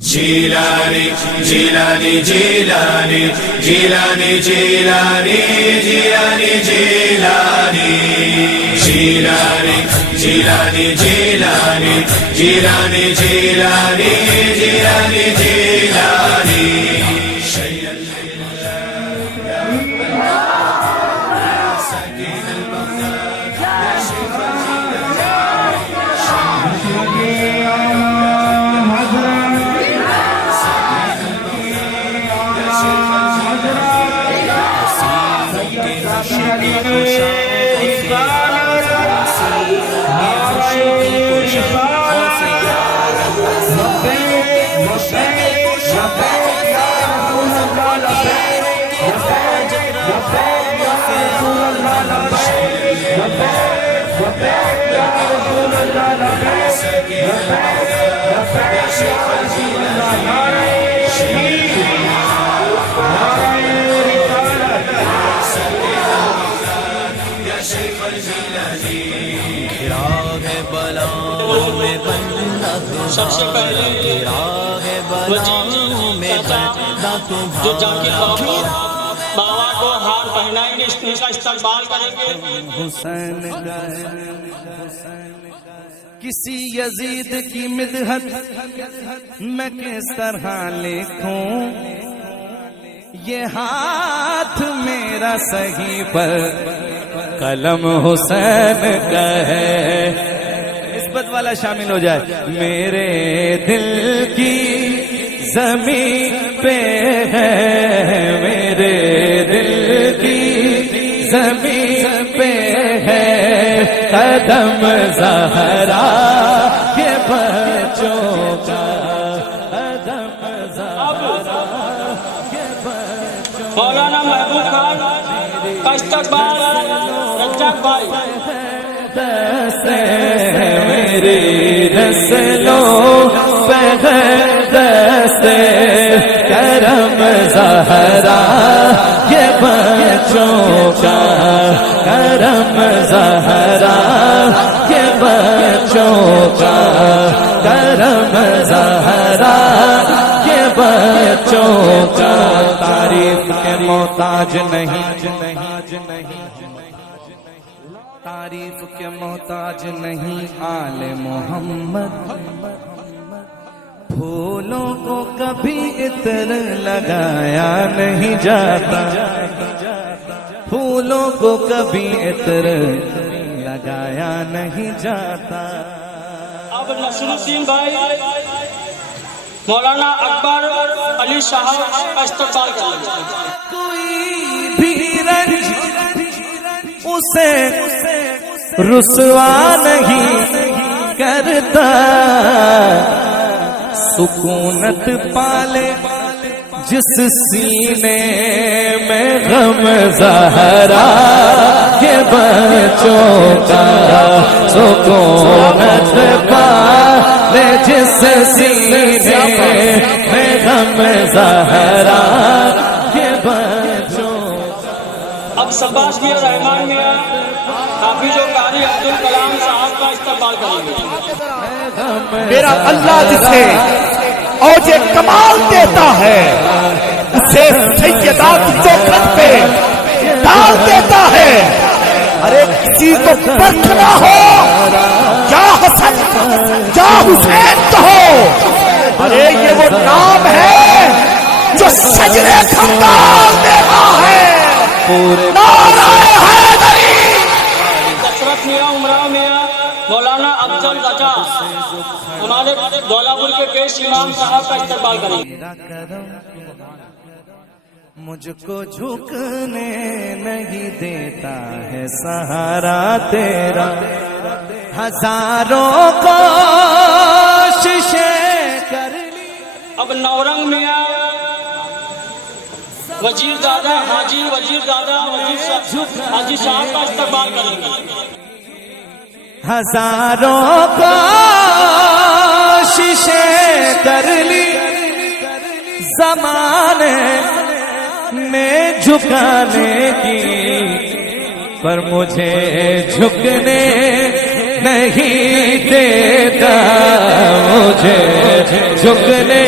Jilani, Jilani, Jilani, Jilani, Jilani, Jilani, Jilani, Jilani, Jilani, Jilani, Jilani, Jilani, Jilani, Jilani. सबसे पहले जो जाके बाबा को हार पहनाएंगे, इसका इस्तेमाल करेंगे। हुसैन किसी यजीद की मिदहत मैं किस तरह लिखूं, ये हाथ मेरा सही पर कलम हुसैन का है। निस्बत वाला शामिल हो जाए। मेरे दिल की ज़मीन पे है, मेरे दिल की ज़मीन पे है कदम ज़हरा के बच्चों का, कदम ज़हरा के बच्चों। मौलाना महबूब खान का इस्तकबाल रज्जाक भाई। मेरी नस्लों पे दस्ते करम ज़हरा ये बच्चों का, करम ज़हरा ये बच्चों का, करम ज़हरा ये बच्चों का। तारीफ के मोहताज नहीं, तारीफ के मोहताज नहीं आले मोहम्मद। फूलों को कभी इत्र लगाया नहीं जाता, फूलों को कभी इत्र लगाया नहीं जाता। अब नसरुद्दीन भाई मौलाना अकबर अली साहब का इस्तेमाल करेंगे। कोई भी रंज उसे रुसवा नहीं करता, सुकूनत पाले जिस सीने में गम ज़हरा के बच्चों का, सुकूनत पाले जिस सीने में गम ज़हरा के बच्चों। अब शब्बास मियां रहमान मियां हाफिज़ो कारी अब्दुल कलाम साहब का इस्तेमाल करेंगे। मेरा अल्लाह जिसे औजे कमाल देता है उसे सैयदात चौखट पे डाल देता है। अरे किसी को परखना हो या हसन या हुसैन कहो, अरे ये वो नाम है जो सजरे खंदाल देता है। दशरथ मियां, उमरा मियां, मौलाना अफजल रजा हमारे दौलापुर के पेश इमाम साहब का इस्तेमाल करेंगे। मुझको झुकने नहीं देता है सहारा तेरा, हजारों कोशिशें कर ली। अब नौरंग मियां, वजीर दादा, हाजी वजीर दादा, हाजी साहब का इस्तेमाल करेंगे। हजारों कोशिशें कर ली ज़माने में झुकाने की, पर मुझे झुकने नहीं देता, मुझे झुकने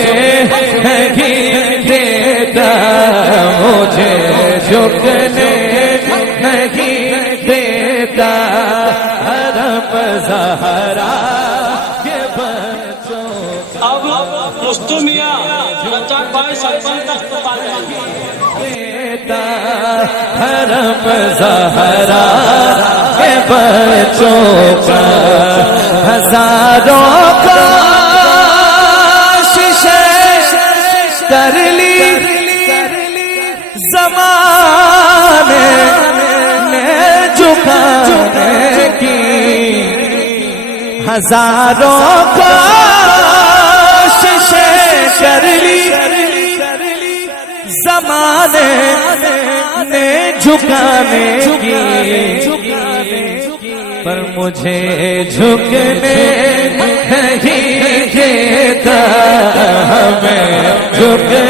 नहीं देता, मुझे झुकने नहीं देता। हरम ज़हरा के बच्चों अब मुस्तु मियां रजाक भाई सरपंच का इस्तीफा देता, हरम ज़हरा के बच्चों का हजारों का कर ली ज़माने ने झुकाने की, हजारों कोशिशें कर ली ज़माने ने झुकाने की, पर मुझे झुकने नहीं देता, हमें झुकने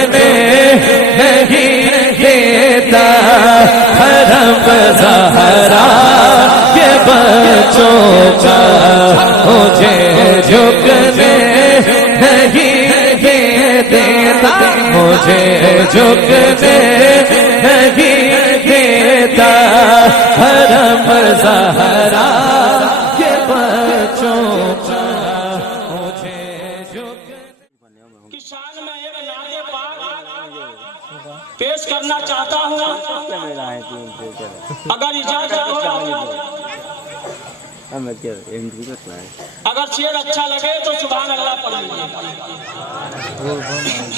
नहीं देता। हरम ज़हरा के बच्चों का मुझे झुकने नहीं देता, मुझे झुकने नहीं देता। हरम ज़हरा के बच्चों का मुझे किसान में एक नाते पाक पेश करना चाहता हूँ, अगर इजाजत हो। अगर शेर अच्छा लगे तो सुभान अल्लाह पढ़िए,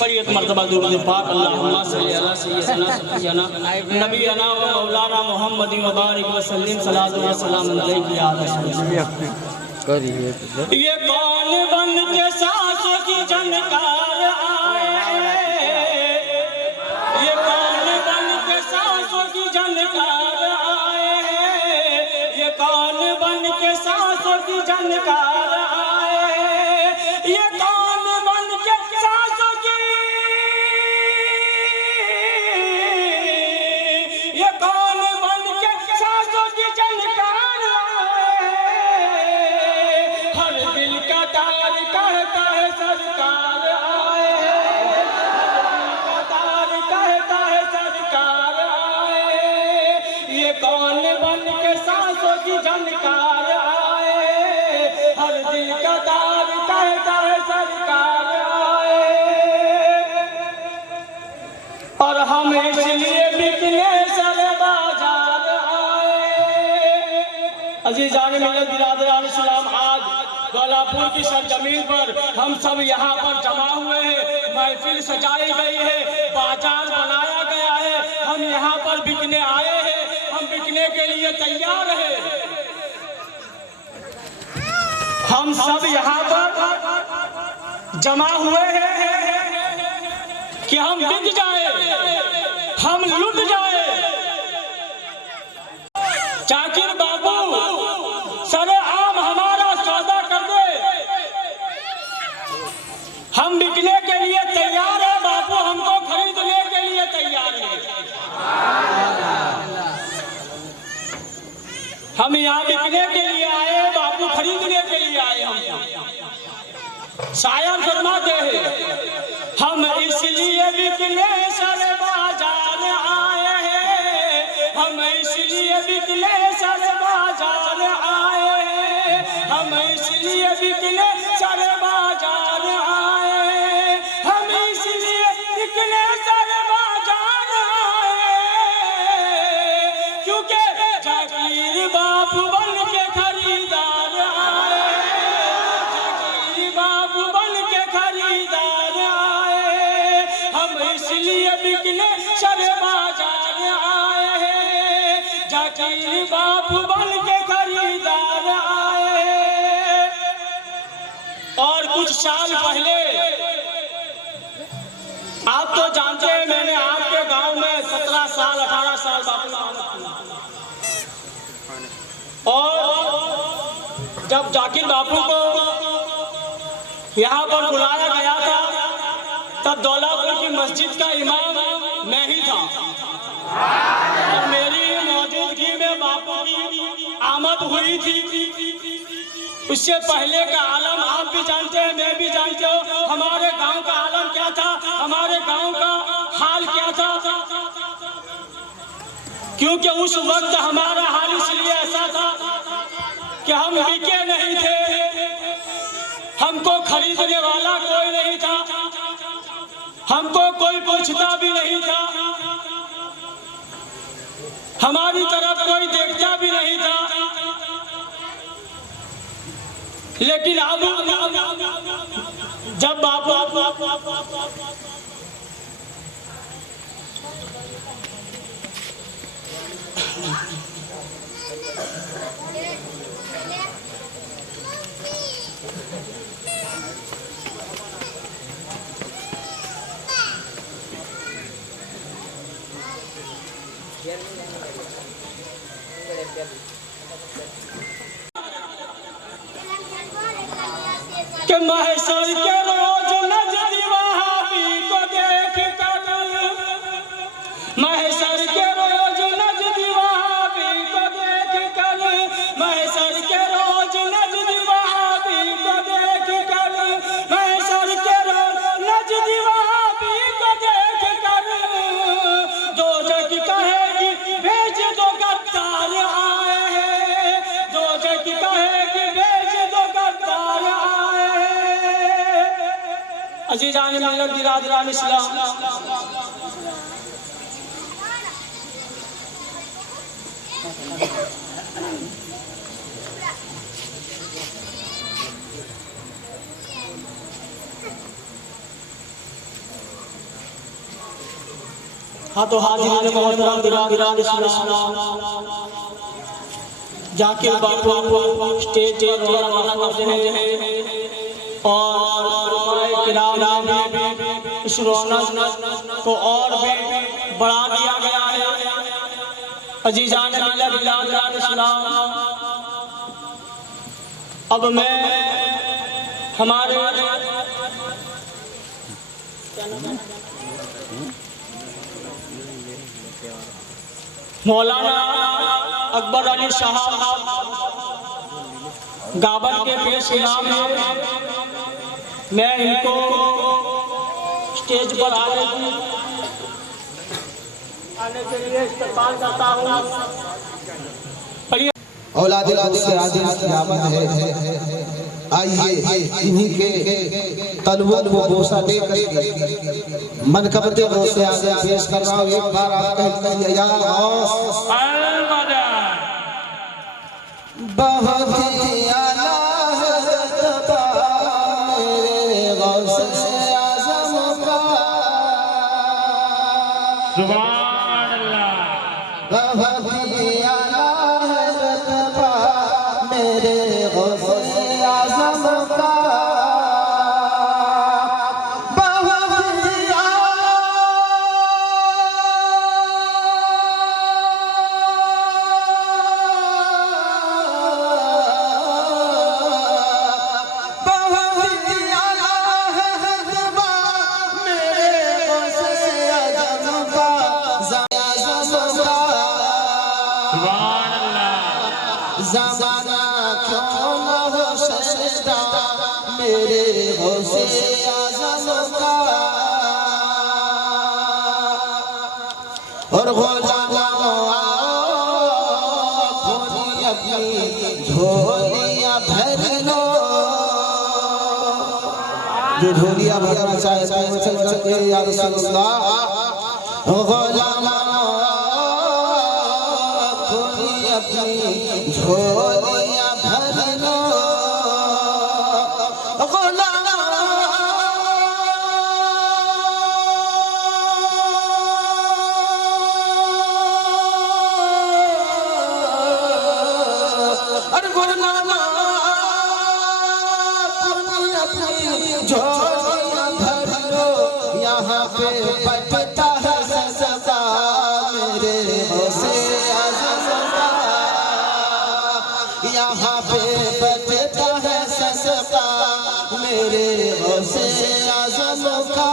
पढ़िए एक मर्तबा दुरूद पाक अल्लाहुम्मा सल्ली अला सय्यिदना नबीना व मौलाना मुहम्मद व बारिक व सल्लिम सलातु व सलाम अलैहि या रसूल। ये कौन बन के सांसों की झनकार आए, ये कौन बन के सांसों की झनकार आए, ये कौन बन के सांसों की झनकार आए, ये कौन बन के सांसों की, ये कौन बन के सांसों की झनकार आए। हर दिल का तार कहता है सरकार आए, हर दिल का तार कहता है सरकार आए। ये कौन बन के सांसों की झनकार आए, हर दिल का तार कहता है सरकार आए। और हम इसलिए बिकने सर बाजार आए। अजीज़ान मिल्लत बिरादरान इस्लाम, आज गौलापुर की सरजमीन पर हम सब यहाँ पर जमा हुए हैं, महफिल सजाई गई है, बाजार बनाया गया है, हम यहाँ पर बिकने आए हैं, हम बिकने के लिए तैयार हैं। हम सब यहाँ पर जमा हुए हैं कि हम बिक जाए, हम लुट जाए। जाकिर बाबू सरे आम हमारा सौदा कर दे, हम बिकने के लिए तैयार है, बापू हमको खरीदने के लिए तैयार है। हम यहाँ बिकने के लिए आए, बापू खरीदने के लिए आए। हम शायर फरमाते हैं, हम इसलिए बिकने सर बाजार आए हैं, हम इसलिए बिकने सर बाजार आए हैं, हम इसलिए बिकने सर बाजार आए, हम इसलिए बिकने सर बाजार आए, क्योंकि जाकिर बापू बन के खरीदार आए, जाकिर बापू बन के खरीदार आए। हम इसलिए बिकने सर बाजार आए हैं, जाकिर बापू बन के खरीदार आए। और कुछ साल पहले आप तो जानते हैं, मैंने आपके गांव में 17 साल 18 साल बापू और जब जाकिर बापू को यहाँ पर बुलाया गया था, तब दौलापुर की मस्जिद का इमाम मैं ही था और मेरी मौजूदगी में बापू की आमद हुई थी। उससे पहले का आलम आप भी जानते हैं, मैं भी जानते हो, हमारे क्योंकि उस वक्त हमारा हाल इसलिए ऐसा था कि हम बिके नहीं थे, हमको खरीदने वाला कोई नहीं था, हमको कोई पूछता भी नहीं था, हमारी तरफ कोई देखता भी नहीं था। लेकिन अब जब कि महशर के रोज नजर वहाबी को देख कर, महशर के रोज नजर वहाबी को देख कर, महशर के रोज नजर वहाबी को देख कर, महशर के रोज नजर वहाबी को देख कर, दोजख कहेगी भेज दो गद्दार आए हैं, दोजख कहेगी भेज दो गद्दार आए हैं। अजीजान मिल्लत बिरादरान इस्लाम, हाँ तो हाजिर मोहतरम बिरादरान इस्लाम, जाकिर बापू स्टेज पर रवाना करते हैं और किराम इस रौनक को और भी बढ़ा दिया गया है। अजीजान मिल्लत बिरादरान इस्लाम, अब मैं हमारे मौलाना अकबर अली साहब गाबर के पेश इनाम है, मैं इनको स्टेज पर आने के लिए इस्तेमाल करता हूँ। औलाद से आजिज़ क़यामत है, आइए इन्हीं के तलवों को बोसा दे करके मनकबते से आगे पेश कर रहा हूँ। एक बार आप कहते हैं या गौस बहुत ही आला हज़रत मेरे गौस आज़म का, सुभान अल्लाह, बहुत ही आला हज़रत मेरे गौस आज़म का, ज़माना क्यों न हो सजदा मेरे गौसे आज़म का, और अपनी झोलियाँ भर लो, जो झोलियाँ भरना चाहे चल चल या रसूलल्लाह, अपनी झोलियाँ भर लो, झोलियाँ भर लो, यहाँ पे बजता है सजदा मेरे गौसे आज़म का, यहाँ पे बजता है सजदा मेरे गौसे आज़म का।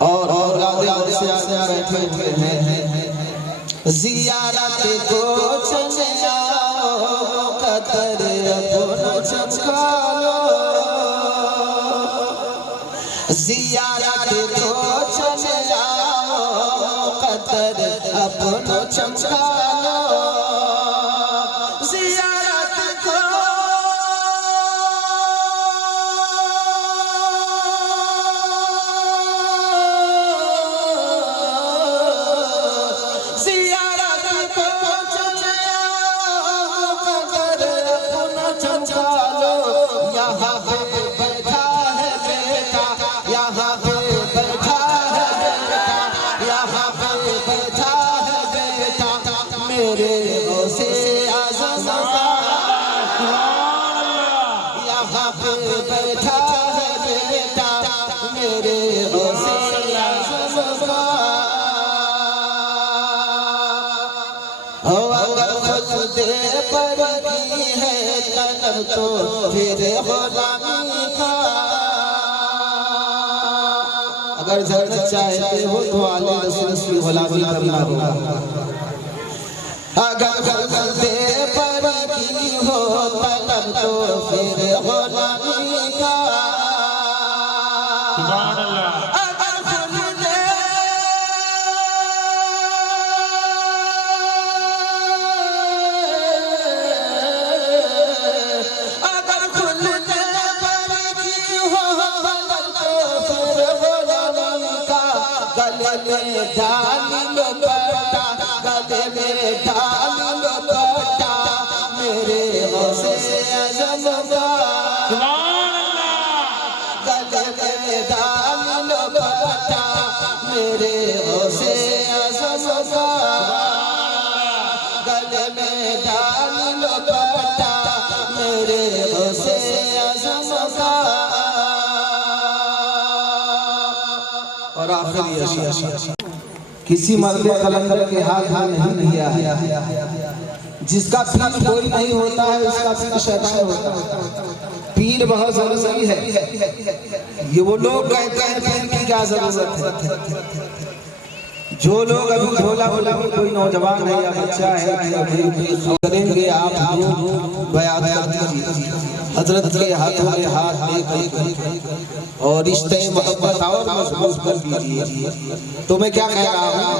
और से आगे बैठे हुए हैं, ज़ियारत को चले आओ, कदर अपना चमका लो, ज़ियारत को चले आओ, चमका लो ज़ियारत को तो फिर गुलामी का अगर जन्नत चाहते हो तो आले रसूल की गुलामी करना होगा। अगर गलते पर की हो तलब तो फिर गुलामी का और आखिरी किसी मर्द कलंदर के हाथ में नहीं दिया है। जिसका पीर कोई नहीं होता है उसका पीर शैतान होता है। पीर बहुत जरूरी है। ये वो लोग कहते हैं पीर की क्या जरूरत है। जो लोग अभी भोला भोला कोई नौजवान है या बच्चा है करेंगे आप बयान हजरत के हाथों में हाथ लेकर और रिश्ते मोहब्बत और मजबूत कर दीजिए। तो मैं क्या कह रहा हूँ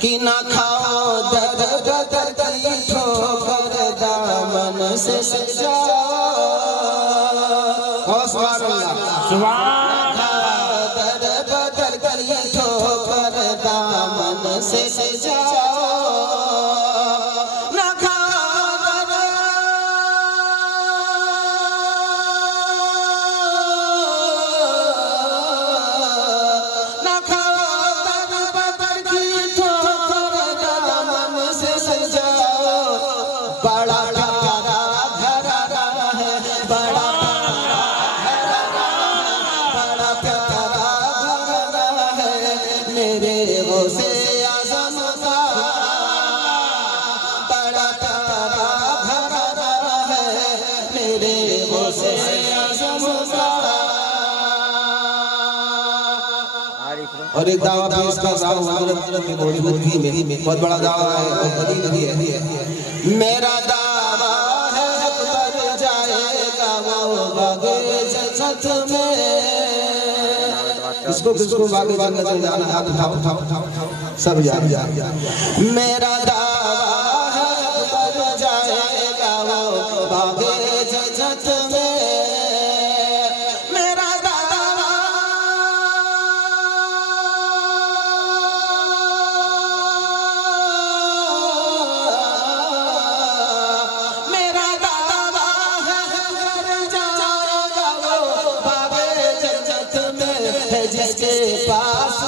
कि ना खाओ दर बदर की ठोकर दामन से सजाओ। दर बदर की ठोकर दामन से सजाओ। और एक दावा पेश कर रहा हूँ हज़रत की मौजूदगी में। बहुत बड़ा दावा है और बड़ी नहीं है। मेरा दावा है अकबर जाएगा वो बागे जन्नत में। किसको किसको बागे जन्नत में जाना हाथ उठाओ सब जान। मेरा दावा है अकबर जाएगा वो बागे जन्नत में। जिसके पास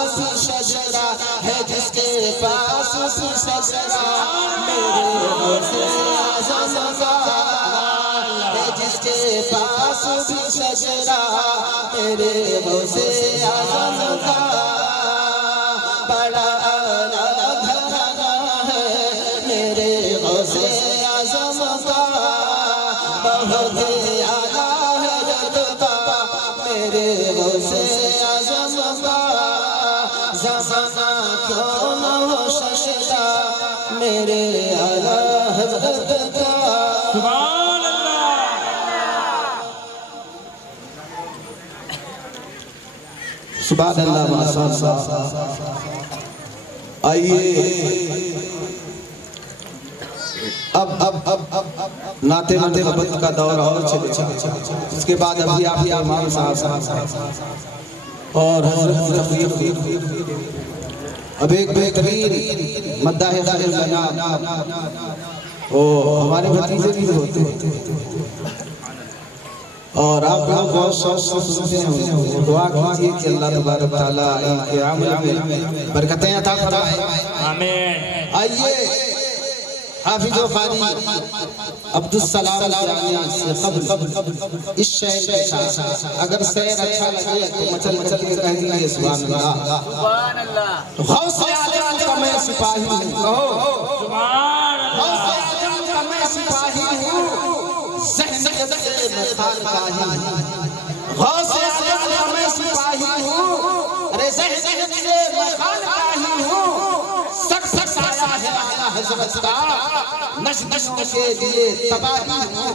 सजरा है जिसके पास सजरा मेरे गौसे आज़म का है। जिसके पास सजरा मेरे गौसे आज़म का। बड़ा आला घराना है मेरे गौसे आज़म का। बहुत आला है रुतबा मेरे गौसे ज़माना क्यों न हो शशा मेरे आला हज़रत का। सुभान अल्लाह। सुभान अल्लाह। आइए अब नाते मोहब्बत का दौर और चले, उसके बाद अभी आप इमाम साहब और अब एक बेहतरीन मद्दा है ओ हमारे भतीजे भी होते हैं और आप लोग बहुत शौक से सुनते हैं। दुआ कीजिए कि अल्लाह तबारक तआला इनके अमल में बरकतें अता फरमाए, आमीन। आइए हाफिज़ो क़ारी अब्दुल सलाम से क़ब्ल इस शहर के साथ अगर शहर अच्छा लगे तो मचल मचल के कह दीजिए सुभान अल्लाह, सुभान अल्लाह। गौसे आज़म का मैं सिपाही हूँ, कहो सुभान अल्लाह। गौसे आज़म का मैं सिपाही हूँ, ज़हनियत से मैं खानकाही हूँ। गौसे आज़म का मैं सिपाही हूँ, अरे ज़हनियत से मैं खानकाही हूँ। सख्त साया है आला हज़रत का, नज़्दियों के लिए तबाही हूँ।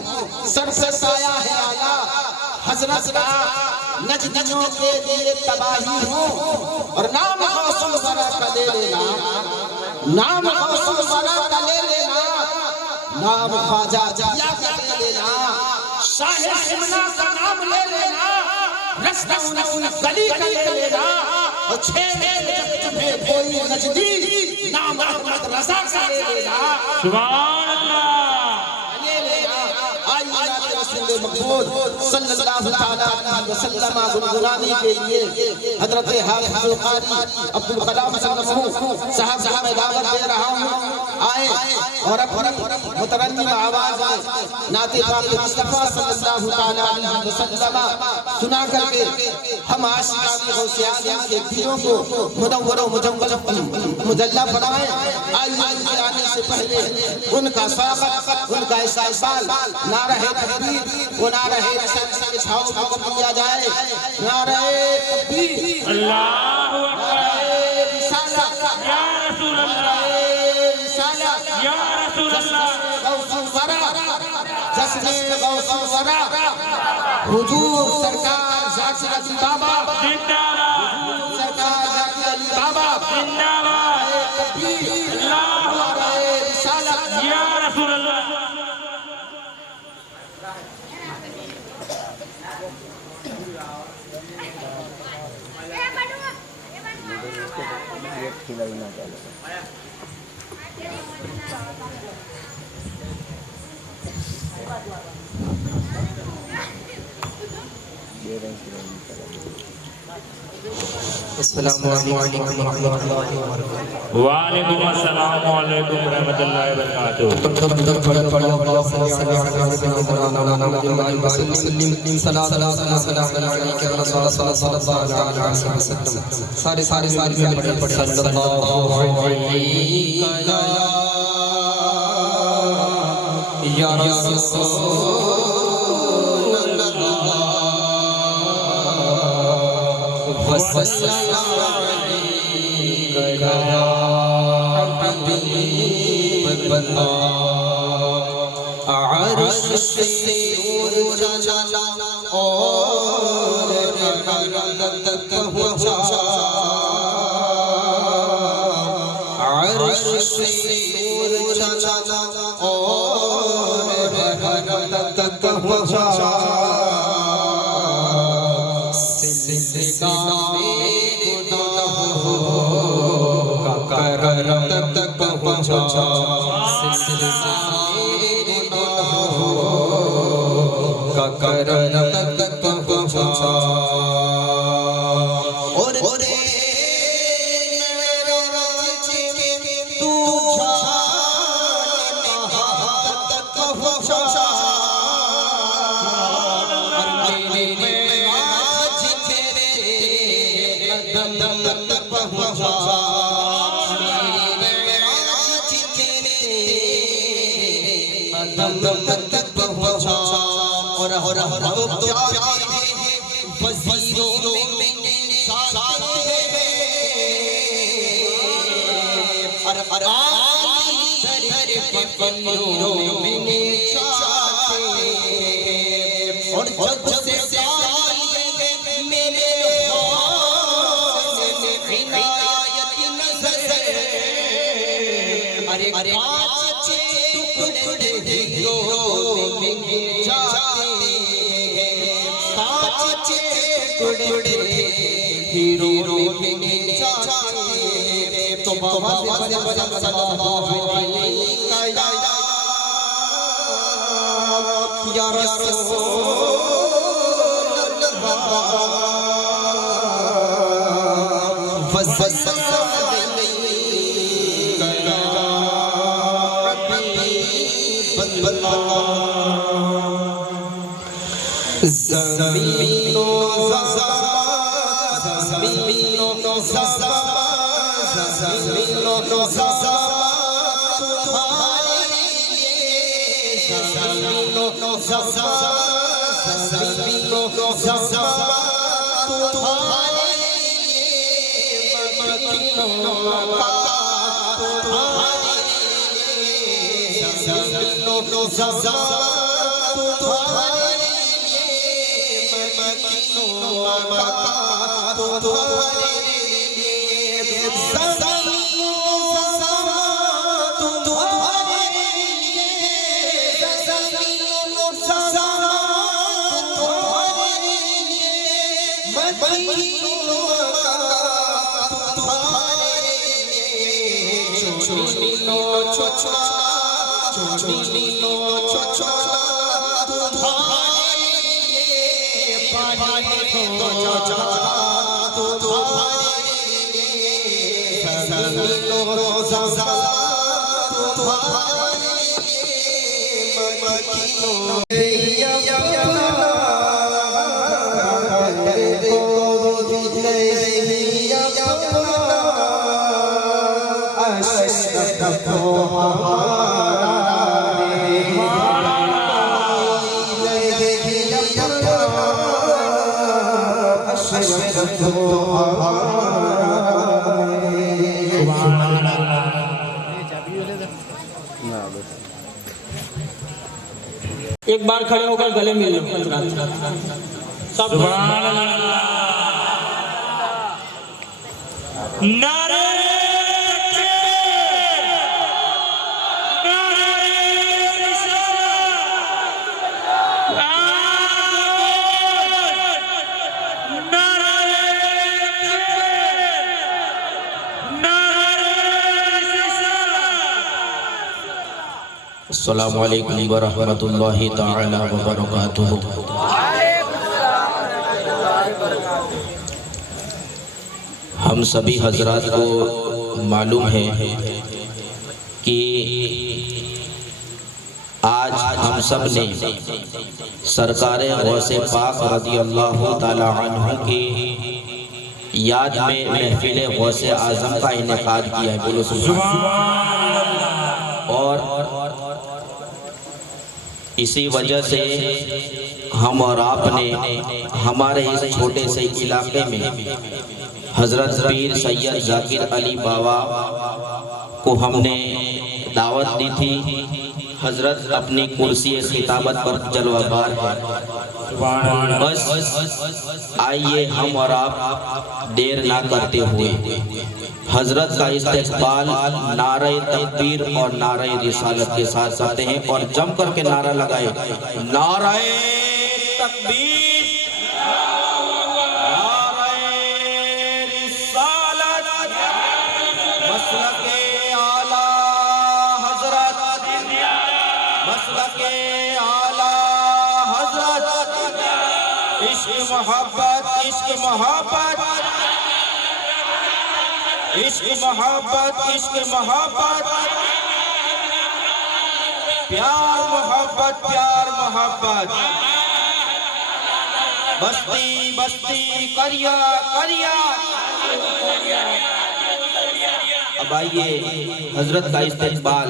सख्त साया है आला हज़रत का, नज़्दियों के लिए तबाही हूँ। और नाम गौसुल वरा का ले लेना, नाम गौसुल वरा का ले लेना, नाम ख्वाजा जिया का ले लेना, शाह शिमला का नाम ले लेना, रास्ता उनकी गली का ले लेना। और छेड़े जब तुम्हें कोई नजदी, नाम अहमद रज़ा का ले लेना, सुभान अल्लाह। ले लेना आइए रसूल मक़बूल सल्लल्लाहु तआला अलैहि वसल्लम गुनगुनाने के लिए हज़रत हाफ़िज़ुल क़ारी अब्दुल कलाम साहब को मैं दावत दे रहा हूँ। आए और अब मुतरन्निम आवाज़ में नाते पाक मुस्तफ़ा सल्लल्लाहु तआला अलैहि वसल्लम सुना करके हम आशिक़ाने गौसे आज़म के दिलों को मुनव्वर मुजम्मल मुजल्ला फरमाएं। आइए आने से पहले उनका स्वागत, उनका इस्तक़बाल नारे तकबीर वो नारे रिसालत के छाव में किया जाए। नारे तकबीर, अल्लाहु अकबर, रिसालत या रसूल अल्लाह, रिसालत या रसूल अल्लाह, गौसुल वरा, जश्न गौसुल वरा, हुजूर सरकार ज़ाकिर अली बाबा जिंदाबाद, सरकार ज़ाकिर अली बाबा जिंदाबाद, तकबीर, अल्लाहु अकबर, रिसालत या रसूल अल्लाह। अस्सलामु अलैकुम रहमतुल्लाहि व बरकातुहू। वालेकुम अस्सलाम वालेकुम रहमतुल्लाहि व बरकातुहू। सारे सल्लल्लाहु अलैहि या रसूल वसल्लम अलैका या हबीब अल्लाह। अर्श से नूर चला और रहमत तक पहुंचा, अर्श से नूर चला और रहमत तक पहुंचा। करम तक पहुंचा, करम तक पहुंचा। और तू तक पहुंचा, दम तक पहुंचा। दम तक पहुंचा और वज़ीरों में साथ पन्नों में चाहते और जब से मेरे इनायत नज़र टुकड़े हीरो बिने चाहते तो बाबा सल्लल्लाहु अलैहि या एक बार खड़े होकर गले मिल लो सब। नारे अस्सलामु अलैकुम व रहमतुल्लाहि तआला व बरकातुहू। हम सभी हजरात को मालूम है कि आज हम सब ने सरकारे गौसे पाक रज़ी अल्लाह ताला अन्हु की याद में महफिल गौसे आज़म का इनेकाद किया है। बोलो सुभान अल्लाह। और इसी वजह से हम और आपने हमारे इस छोटे से इलाके में हजरत पीर सैयद जाकिर अली बाबा को हमने दावत दी थी। हजरत अपनी कुर्सी खिताबत पर जलवाबार है। बस आइए हम और आप देर ना करते हुए हजरत का इस्तेक़बाल नारे तकबीर और नारे रिसालत के साथ करते हैं और जम करके नारा लगाए, नारे तकबीर, नारे रिसालत, मसलके आला हजरत, मसलके आला हजरत, इश्क मोहब्बत, इश्क मोहब्बत, इश्क मोहब्बत, इश्क मोहब्बत, प्यार मोहब्बत, प्यार मोहब्बत, बस्ती बस्ती करिया करिया। अब आइए हजरत का इस्तेक़बाल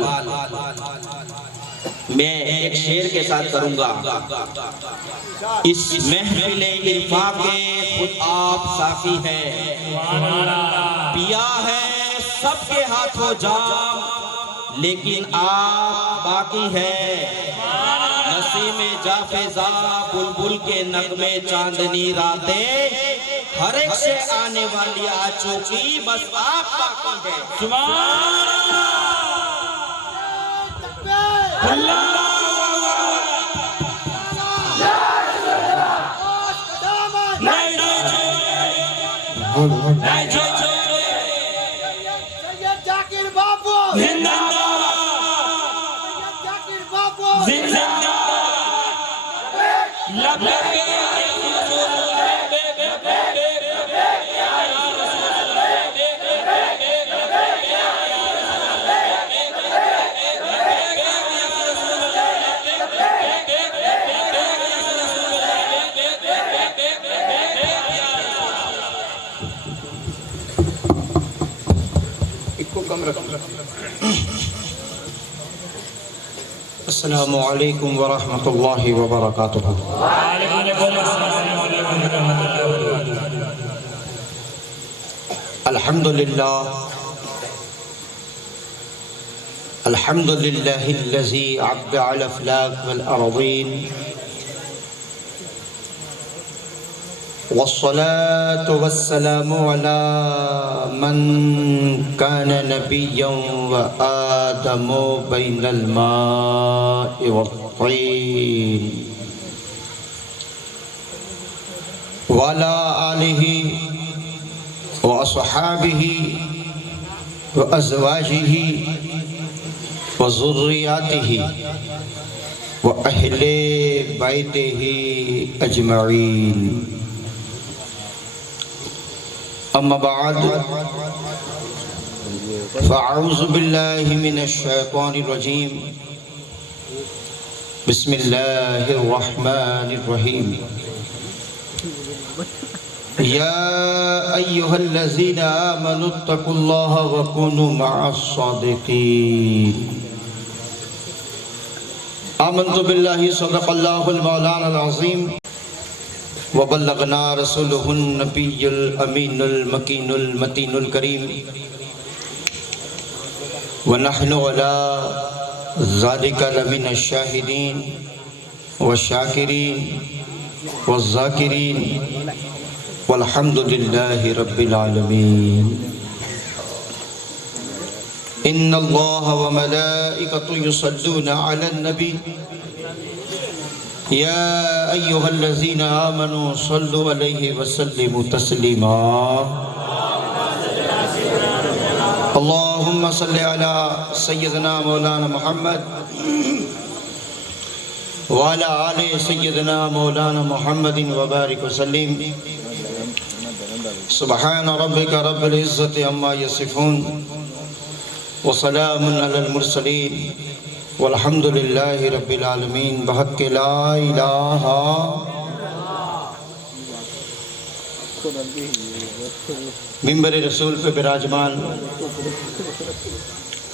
मैं एक शेर के साथ करूंगा। इस महफिल इरफा के खुद आप साकी है, पिया है सबके हाथों जाम, लेकिन आप बाकी है। नसीमे जाफेजा बुलबुल के नगमे चांदनी रातें, हर एक से आने वाली आ चुकी, बस आप बाकी है। सुभान अल्लाह। सैयद जाकिर बाबू जिंदाबाद, सैयद जाकिर बाबू अस्सलामु अलैकुम व रहमतुल्लाहि व बरकातुहू। अल्हम्दुलिल्लाह अल्हम्दुलिल्लाहिल्लज़ी अब्दा अल अफ़लाक वल अर्ज़ीन वस्सलातु वस्सलामु अला मन कान नबिय्यन व आदमु बैनल माइ वत्तीन व अला आलिहि व अस्हाबिहि व अज़वाजिहि व ज़ुर्रियातिहि व अहले बैतिहि अजमईन। अम्मा बाद फ़अऊज़ु बिल्लाहि मिनश शैतानिर रजीम। बिस्मिल्लाहिर रहमानिर रहीम। या अय्युहल्लज़ीना आमनुत्तक़ुल्लाहा व कूनू मअस्सादिक़ीन। आमन्तु बिल्लाहि सदक़ल्लाहुल मौलानाल अज़ीम व बल्लगना रसूलुहुन नबियुल अमीनुल मकीनुल मतीनुल करीम व नहनु अला ज़ालिका लमिनश शाहिदीन व शाकिरीन व ज़ाकिरीन वल्हम्दुलिल्लाहि रब्बिल आलमीन। इन्नल्लाहा व मलाइकतुहु युसल्लूना अलन नबी या अय्युहल्लज़ीना आमनू सल्लु अलैहि वसल्लिमू तस्लीमा। अल्लाहुम्मा सल्लि अला सय्यदना मौलाना मुहम्मद व अला आलि सय्यदना मौलाना मुहम्मदिन व बारिक वसल्लिम। सुब्हान रब्बिका रब्बिल इज़्ज़ति अम्मा यसिफून व सलामुन अलल मुरसलीन वल्हम्दुलिल्लाहि रब्बिल आलमीन। बहक़ ला इलाहा। मिंबर रसूल पे विराजमान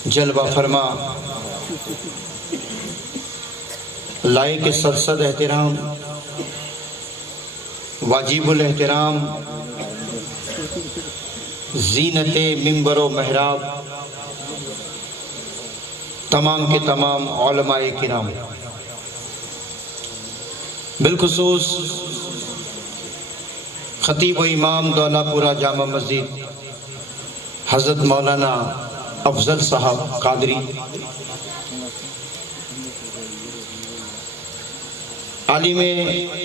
जलवा फरमा लायक सदसद एहतराम वाजिबुल एहतराम जीनत मिंबर व महराब तमाम के तमाम उलमाए किराम, बिलखुसूस खतीब व इमाम दौलापुरा जामा मस्जिद हज़रत मौलाना अफजल साहब कादरी, आलिम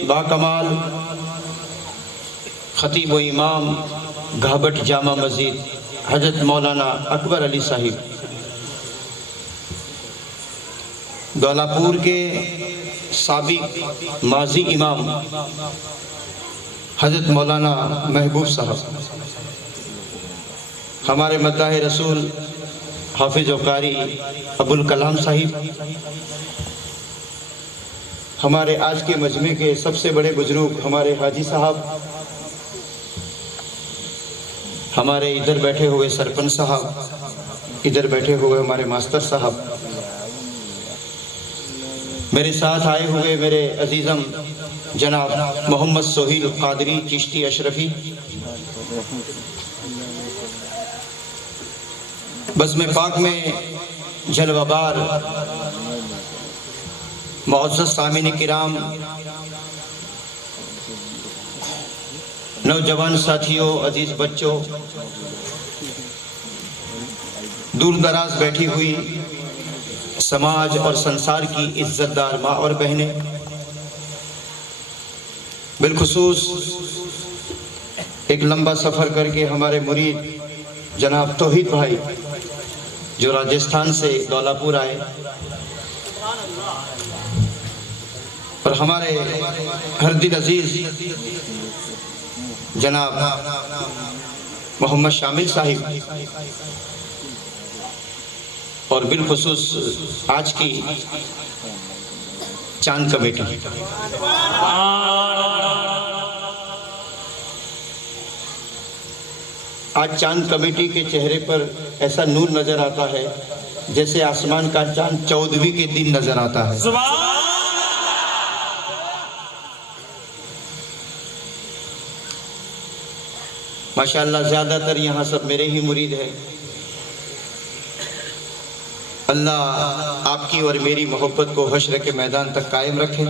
बाकमाल खतीब व इमाम घाबट जामा मस्जिद हज़रत मौलाना अकबर अली साहिब, दौलापुर के साबिक माजी इमाम हज़रत मौलाना महबूब साहब, हमारे मद्दाह रसूल हाफिज़ व कारी अबुल कलाम साहिब, हमारे आज के मजमे के सबसे बड़े बुजुर्ग हमारे हाजी साहब, हमारे इधर बैठे हुए सरपंच साहब, इधर बैठे हुए हमारे मास्टर साहब, मेरे साथ आए हुए मेरे अजीज़म जनाब मोहम्मद सोहेल कादरी चिश्ती अशरफी, बज़्म पाक में जलवाबार मुअज़्ज़ज़ सामीन किराम, नौजवान साथियों, अजीज बच्चों, दूर दराज बैठी हुई समाज और संसार की इज्जतदार माँ और बहनें, बिलखुसूस एक लंबा सफ़र करके हमारे मुरीद जनाब तौहीद भाई जो राजस्थान से दौलापुर आए और हमारे हर दिल अजीज जनाब मोहम्मद शामिल साहिब और बिलखुसूस आज की चांद कमेटी। आज चांद कमेटी के चेहरे पर ऐसा नूर नजर आता है जैसे आसमान का चांद 14वीं के दिन नजर आता है। माशाअल्लाह ज़्यादातर यहाँ सब मेरे ही मुरीद हैं। अल्लाह आपकी और मेरी मोहब्बत को हश्र के मैदान तक कायम रखे।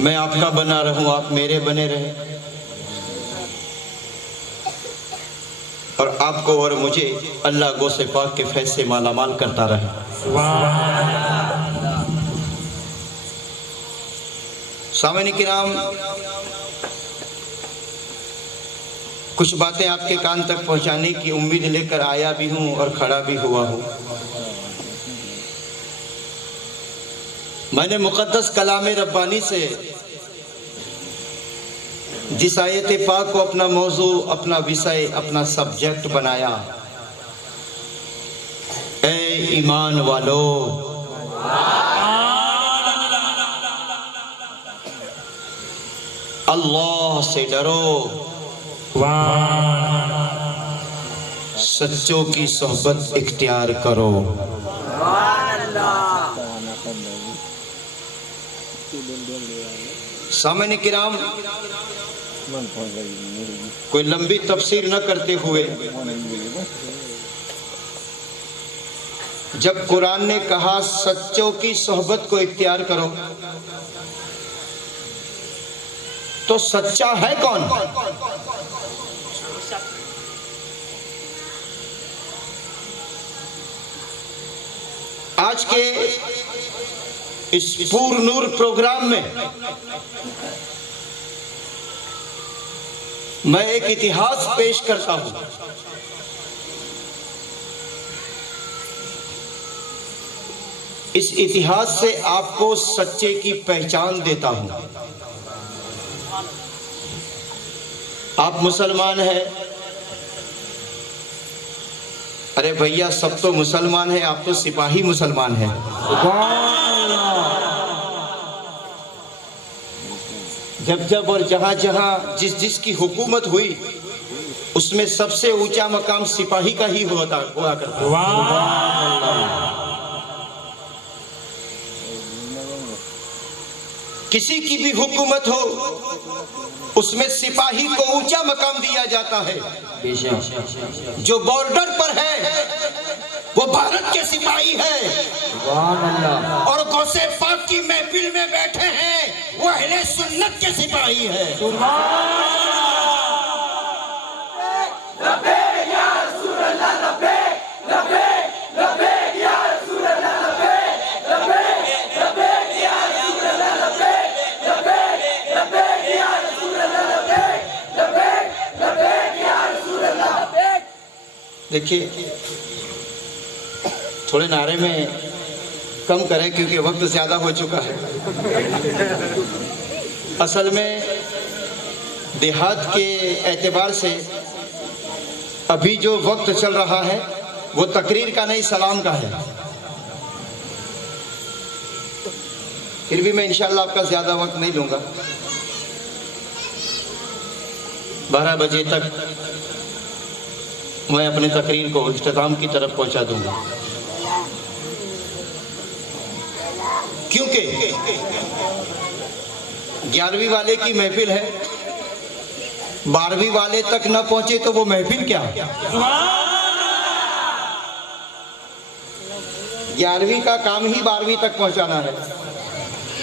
मैं आपका बना रहूं, आप मेरे बने रहें और आपको और मुझे अल्लाह गौसे पाक के फैज़ से मालामाल करता रहे। सामईन किराम, कुछ बातें आपके कान तक पहुंचाने की उम्मीद लेकर आया भी हूं और खड़ा भी हुआ हूं। मैंने मुक़द्दस कलाम रब्बानी से जिस आयत पाक को अपना मौजू, अपना विषय, अपना सब्जेक्ट बनाया, ए ईमान वालो, अल्लाह से डरो, सच्चों की सोहबत इख्तियार करो। सामईन किराम, कोई लंबी तफसीर न करते हुए, जब कुरान ने कहा सच्चों की सोहबत को इख्तियार करो, तो सच्चा है कौन? आज के इस पूर्ण नूर प्रोग्राम में मैं एक इतिहास पेश करता हूं। इस इतिहास से आपको सच्चे की पहचान देता हूं। आप मुसलमान हैं, अरे भैया सब तो मुसलमान हैं, आप तो सिपाही मुसलमान हैं। जब जब और जहां जहां जिस जिस की हुकूमत हुई, उसमें सबसे ऊंचा मकाम सिपाही का ही हुआ करता। किसी की भी हुकूमत हो, उसमें सिपाही को ऊंचा मकाम दिया जाता है। जो बॉर्डर पर है वो भारत के सिपाही है और गौसे पाक की महफिल में बैठे हैं वो अहले सुन्नत के सिपाही है। देखिए, थोड़े नारे में कम करें क्योंकि वक्त ज़्यादा हो चुका है। असल में देहात के एतबार से अभी जो वक्त चल रहा है वो तकरीर का नहीं, सलाम का है। फिर भी मैं इंशाअल्लाह आपका ज़्यादा वक्त नहीं लूँगा। 12 बजे तक मैं अपने तकरीर को इख्तिताम की तरफ पहुंचा दूंगा, क्योंकि 11वीं वाले की महफिल है, 12वीं वाले तक न पहुंचे तो वो महफिल क्या? 11वीं का काम ही 12वीं तक पहुंचाना है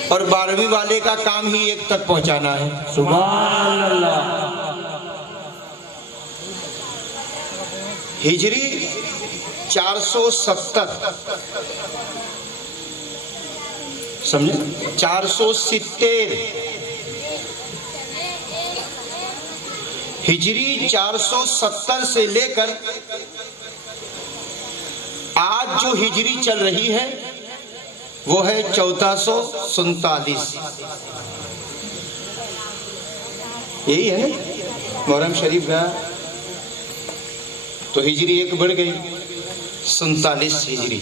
और 12वीं वाले का काम ही 1 तक पहुंचाना है। सुभान अल्लाह। हिजरी 470, समझे, 470 हिजरी 470 से लेकर आज जो हिजरी चल रही है वो है 1447। यही है ना, मुहर्रम शरीफ गया तो हिजरी एक बढ़ गई, 47 हिजरी।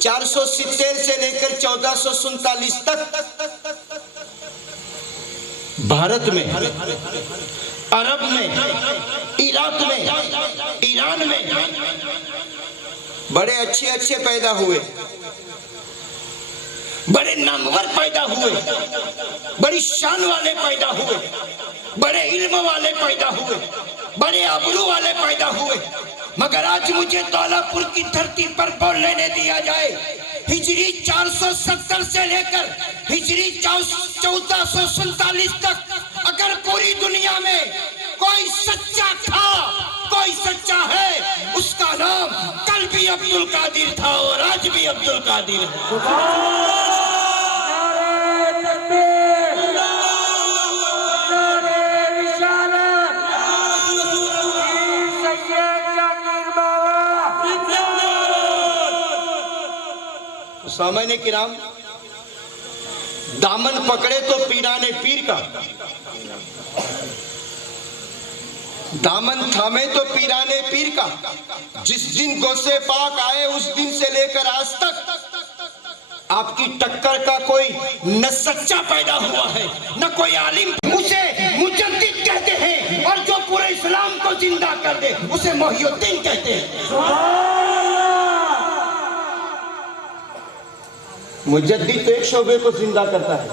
470 से लेकर 1447 तक भारत में, अरब में, इराक में, ईरान में बड़े अच्छे अच्छे पैदा हुए, बड़े नामवर पैदा हुए, बड़ी शान वाले पैदा हुए, बड़े इल्म वाले पैदा हुए, बड़े आबरू वाले पैदा हुए। मगर आज मुझे दौलापुर की धरती पर बोलने नहीं दिया जाए, हिजरी 470 से लेकर हिजरी 1447 तक अगर पूरी दुनिया में कोई सच्चा था, कोई सच्चा है, उसका नाम कल भी अब्दुल कादिर था और आज भी अब्दुल कादिर है। सामान्य किराम, दामन पकड़े तो पीराने पीर का, दामन थामे तो पीराने पीर का। जिस दिन गौसे पाक आए उस दिन से लेकर आज तक आपकी टक्कर का कोई न सच्चा पैदा हुआ है न कोई आलिम। उसे मुजद्दिद कहते हैं और जो पूरे इस्लाम को जिंदा कर दे उसे मोहिउद्दीन कहते हैं। मुजद्दिद तो एक शोबे को जिंदा करता है,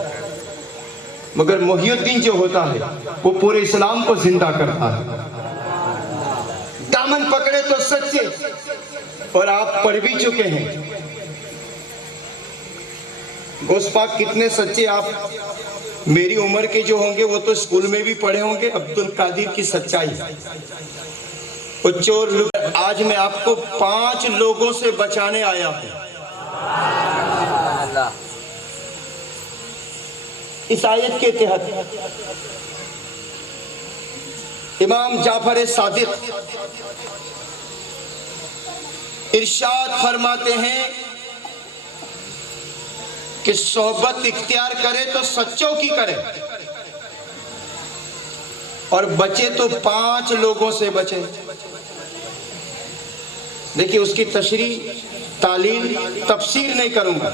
मगर मोहिउद्दीन जो होता है वो पूरे इस्लाम को जिंदा करता है। दामन पकड़े तो सच्चे, और आप पढ़ भी चुके हैं गोस्पाक कितने सच्चे। आप मेरी उम्र के जो होंगे वो तो स्कूल में भी पढ़े होंगे अब्दुल कादिर की सच्चाई। वो चोर, आज मैं आपको 5 लोगों से बचाने आया हूं इस आयत के तहत। इमाम जाफर सादिक इरशाद फरमाते हैं कि सोहबत इख्तियार करे तो सच्चों की करे और बचे तो 5 लोगों से बचे। देखिए उसकी तशरीह, तालील, तफसीर नहीं करूंगा,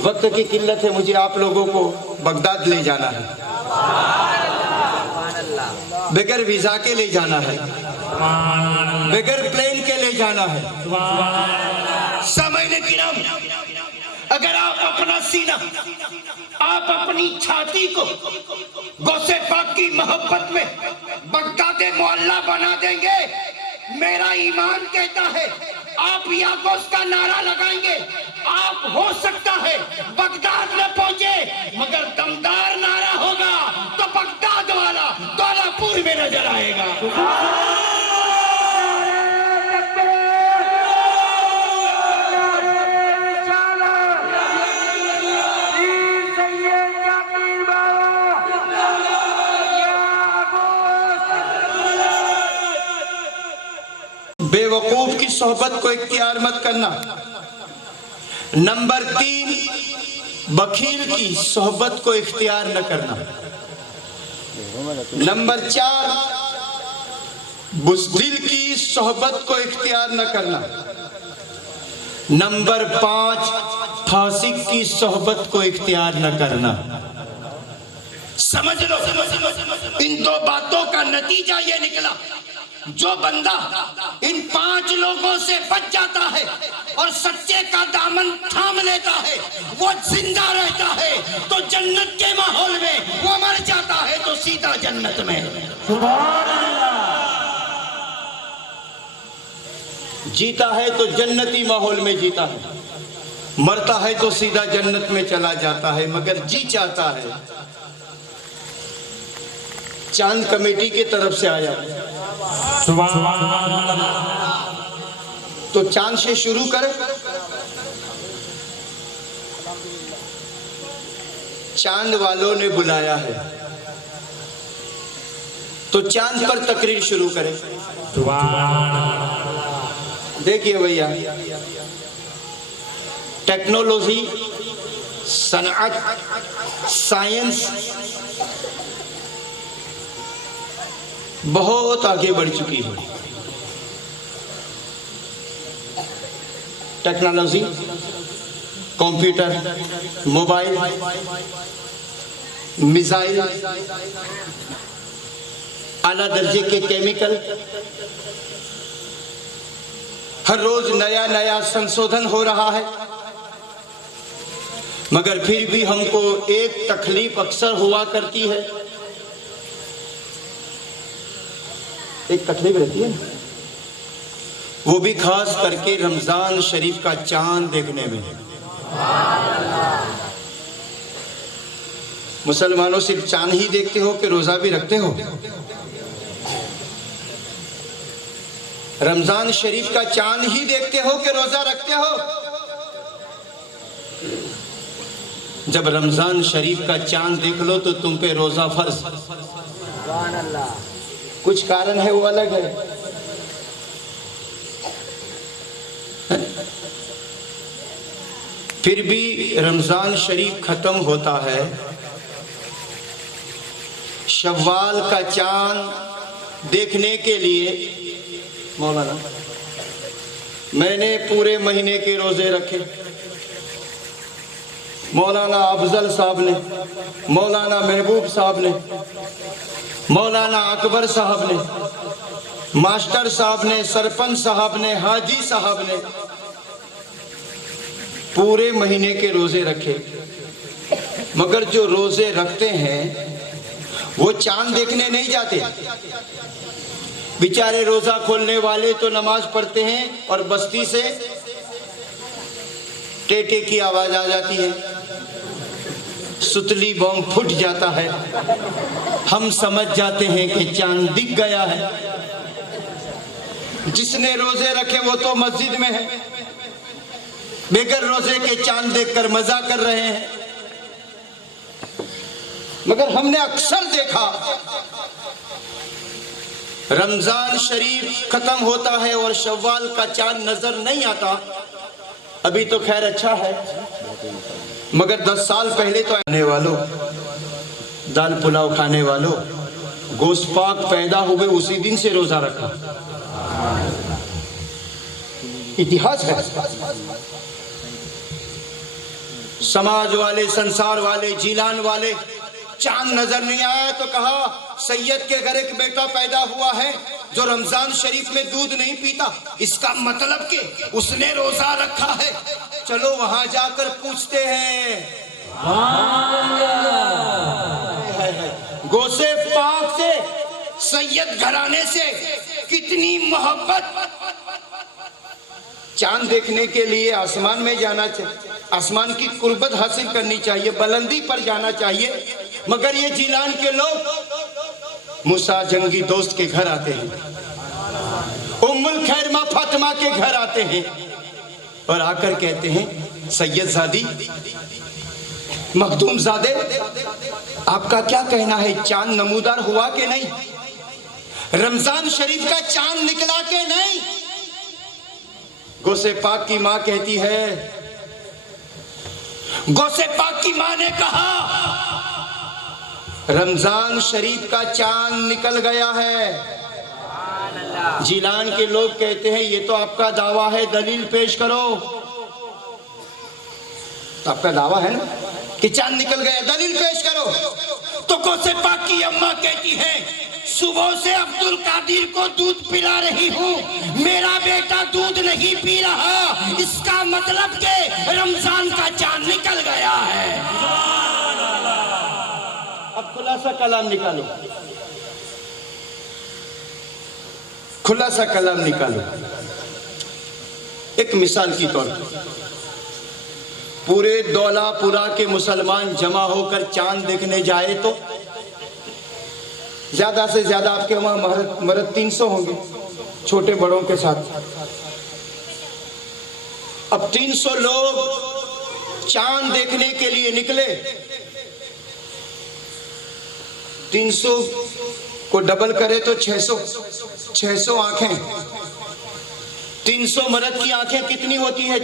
वक्त की किल्लत है। मुझे आप लोगों को बगदाद ले जाना है, बगैर वीजा के ले जाना है, बगैर प्लेन के ले जाना है। सामान्य किराम, अगर आप अपना सीना, आप अपनी छाती को गौसे पाक की मोहब्बत में बगदाद मोहल्ला बना देंगे, मेरा ईमान कहता है आप या गौस का नारा लगाएंगे, आप हो सकता है बगदाद में पहुंचे, मगर दमदार नारा होगा तो बगदाद वाला दौलापुर में नजर आएगा। बेवकूफ की सोहबत को इख्तियार मत करना। नंबर 3, बखील की सोहबत को इख्तियार न करना। नंबर 4, बुज़दिल की सोहबत को इख्तियार न करना। नंबर 5, फासिक की सोहबत को इख्तियार न करना। समझ लो, इन 2 बातों का नतीजा ये निकला, जो बंदा इन 5 लोगों से बच जाता है और सच्चे का दामन थाम लेता है, वो जिंदा रहता है तो जन्नत के माहौल में, वो मर जाता है तो सीधा जन्नत में। जीता है तो जन्नती माहौल में जीता है, मरता है तो सीधा जन्नत में चला जाता है। मगर जी चाहता है, चांद कमेटी की तरफ से आया तो चांद से शुरू करें। चांद वालों ने बुलाया है, तो चांद पर तकरीर शुरू करें। देखिए भैया, टेक्नोलॉजी, सनअत, साइंस बहुत आगे बढ़ चुकी है। टेक्नोलॉजी, कंप्यूटर, मोबाइल, मिसाइल, आला दर्जे के केमिकल, हर रोज नया नया संशोधन हो रहा है। मगर फिर भी हमको एक तकलीफ अक्सर हुआ करती है। एक तकलीफ रहती है, वो भी खास करके रमजान शरीफ का चांद देखने में। मुसलमानों सिर्फ चांद ही देखते हो कि रोजा भी रखते हो? रमजान शरीफ का चांद ही देखते हो कि रोजा रखते हो? जब रमजान शरीफ का चांद देख लो तो तुम पे रोजा फर्ज। कुछ कारण है, वो अलग है। फिर भी रमजान शरीफ खत्म होता है, शव्वाल का चांद देखने के लिए मौलाना मैंने पूरे महीने के रोजे रखे। मौलाना अफजल साहब ने, मौलाना महबूब साहब ने, मौलाना अकबर साहब ने, मास्टर साहब ने, सरपंच साहब ने, हाजी साहब ने पूरे महीने के रोजे रखे। मगर जो रोजे रखते हैं वो चांद देखने नहीं जाते। बेचारे रोजा खोलने वाले तो नमाज पढ़ते हैं और बस्ती से टेटे की आवाज आ जाती है, सुतली बम फूट जाता है, हम समझ जाते हैं कि चांद दिख गया है। जिसने रोजे रखे वो तो मस्जिद में है, बेगर रोजे के चांद देखकर मजा कर रहे हैं। मगर हमने अक्सर देखा रमजान शरीफ खत्म होता है और शव्वाल का चांद नजर नहीं आता। अभी तो खैर अच्छा है, मगर 10 साल पहले तो आने वालों, दाल पुलाव खाने वालों, गोश्त पाक पैदा हुए उसी दिन से रोजा रखा। इतिहास है। समाज वाले, संसार वाले, जिलान वाले, चांद नजर नहीं आया तो कहा सैयद के घर एक बेटा पैदा हुआ है जो रमजान शरीफ में दूध नहीं पीता, इसका मतलब कि उसने रोजा रखा है। चलो वहां जाकर पूछते हैं। गोसे पाक से, सैयद घराने से कितनी मोहब्बत। चांद देखने के लिए आसमान में जाना चाहिए, आसमान की कुर्बत हासिल करनी चाहिए, बुलंदी पर जाना चाहिए। मगर ये जिलान के लोग मूसा जंगी दोस्त के घर आते हैं, उम्मुल खैर मां फातिमा के घर आते हैं और आकर कहते हैं सैयद ज़ादी, मखदूम ज़ादे, आपका क्या कहना है, चांद नमूदार हुआ कि नहीं? रमजान शरीफ का चांद निकला कि नहीं? गोसे पाक की मां कहती है, गोसे पाक की मां ने कहा रमजान शरीफ का चांद निकल गया है। जिलान के लोग कहते हैं ये तो आपका दावा है, दलील पेश करो। तो आपका दावा है ना कि चांद निकल गया, दलील पेश करो। तो गोसे पाक की अम्मा कहती है सुबह से अब्दुल कादिर को दूध पिला रही हूँ, मेरा बेटा दूध नहीं पी रहा, इसका मतलब कि रमजान का चांद निकल गया है। अब खुलासा कलाम निकालो, खुलासा कलाम निकालो। एक मिसाल की तौर पर पूरे दौलापुरा के मुसलमान जमा होकर चांद देखने जाए तो ज्यादा से ज्यादा आपके वहां मर्द 300 होंगे, छोटे बड़ों के साथ। अब 300 लोग चांद देखने के लिए निकले। 300 को डबल करे तो 600 आंखें, 300 मर्द की आंखें कितनी होती है?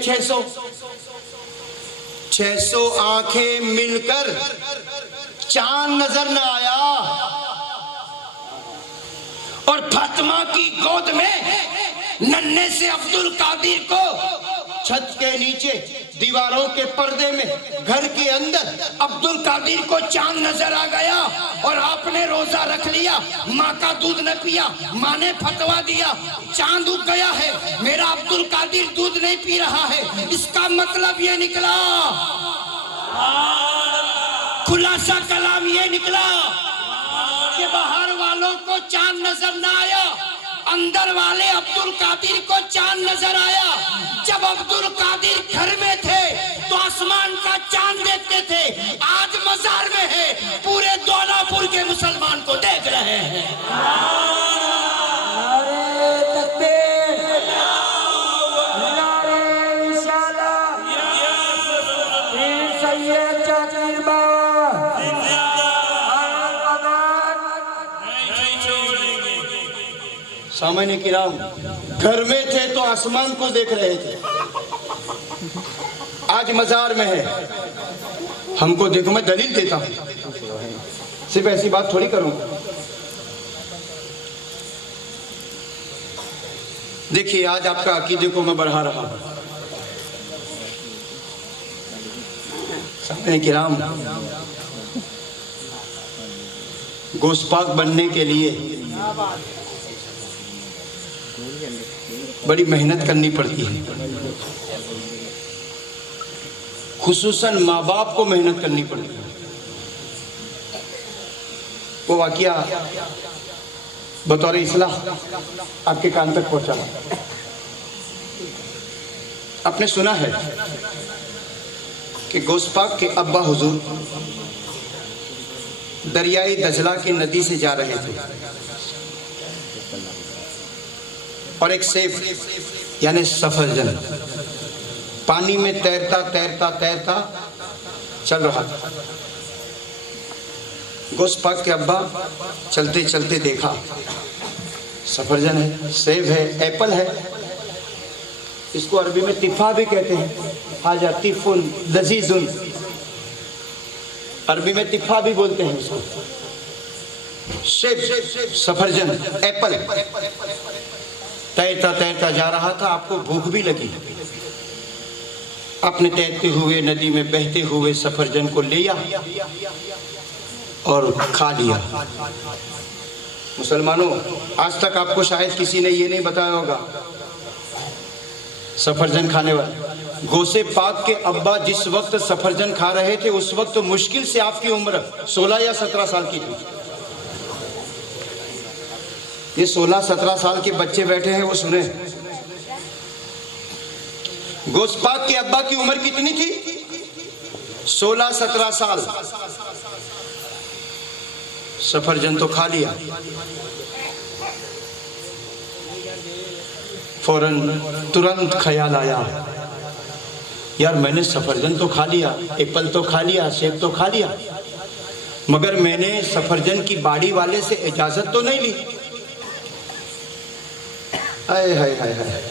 600 आंखें मिलकर चांद नजर न आया। और फातिमा की गोद में नन्हे से अब्दुल कादिर को छत के नीचे दीवारों के पर्दे में घर के अंदर अब्दुल कादिर को चांद नजर आ गया और आपने रोजा रख लिया, माँ का दूध न पिया, माँ ने फतवा दिया चांद उग गया है, मेरा अब्दुल कादिर दूध नहीं पी रहा है। इसका मतलब ये निकला, खुलासा कलाम ये निकला कि बाहर वालों को चांद नजर ना आया, अंदर वाले अब्दुल कादिर को चांद नजर आया। जब अब्दुल कादिर घर में थे तो आसमान का चांद देखते थे, आज मजार में है, पूरे दौलापुर के मुसलमान को देख रहे हैं। सामान्य किराम घर में थे तो आसमान को देख रहे थे, आज मजार में है। हमको देखो, मैं दलील देता हूं, सिर्फ ऐसी बात थोड़ी करूंगा। देखिए आज आपका अकीदे को मैं बढ़ा रहा हूं। सामान्य किराम गोश्तपाक बनने के लिए बड़ी मेहनत करनी पड़ती है, खुसूसन माँ बाप को मेहनत करनी पड़ती है। वो वाकया बतौर इस्लाह आपके कान तक पहुंचा। आपने सुना है कि गोश्तपाक के अब्बा हुजूर दरियाई दजला की नदी से जा रहे थे और एक सेब यानी सफरजन पानी में तैरता तैरता तैरता चल रहा था। गोश्तपाक के अब्बा चलते चलते देखा सफरजन है, सेब है, एप्पल है, इसको अरबी में तिफा भी कहते हैं, हाजा तिफुन लजीजुन, अरबी में तिफा भी बोलते हैं इसको। सेब, सफरजन, एप्पल तैरता तैरता जा रहा था। आपको भूख भी लगी, आपने तैरते हुए नदी में बहते हुए सफरजन को लिया और खा लिया। मुसलमानों, आज तक आपको शायद किसी ने ये नहीं बताया होगा, सफरजन खाने वाले गौसे पाक के अब्बा जिस वक्त सफरजन खा रहे थे उस वक्त तो मुश्किल से आपकी उम्र 16 या 17 साल की थी। ये 16-17 साल के बच्चे बैठे हैं, वो सुने। गोश्तपाक के अब्बा की उम्र कितनी थी? 16-17 साल। सफरजन तो खा लिया, फौरन तुरंत ख्याल आया, यार मैंने सफरजन तो खा लिया, एप्पल तो खा लिया, सेब तो खा लिया, मगर मैंने सफरजन की बाड़ी वाले से इजाजत तो नहीं ली। हाय हाय हाय हाय।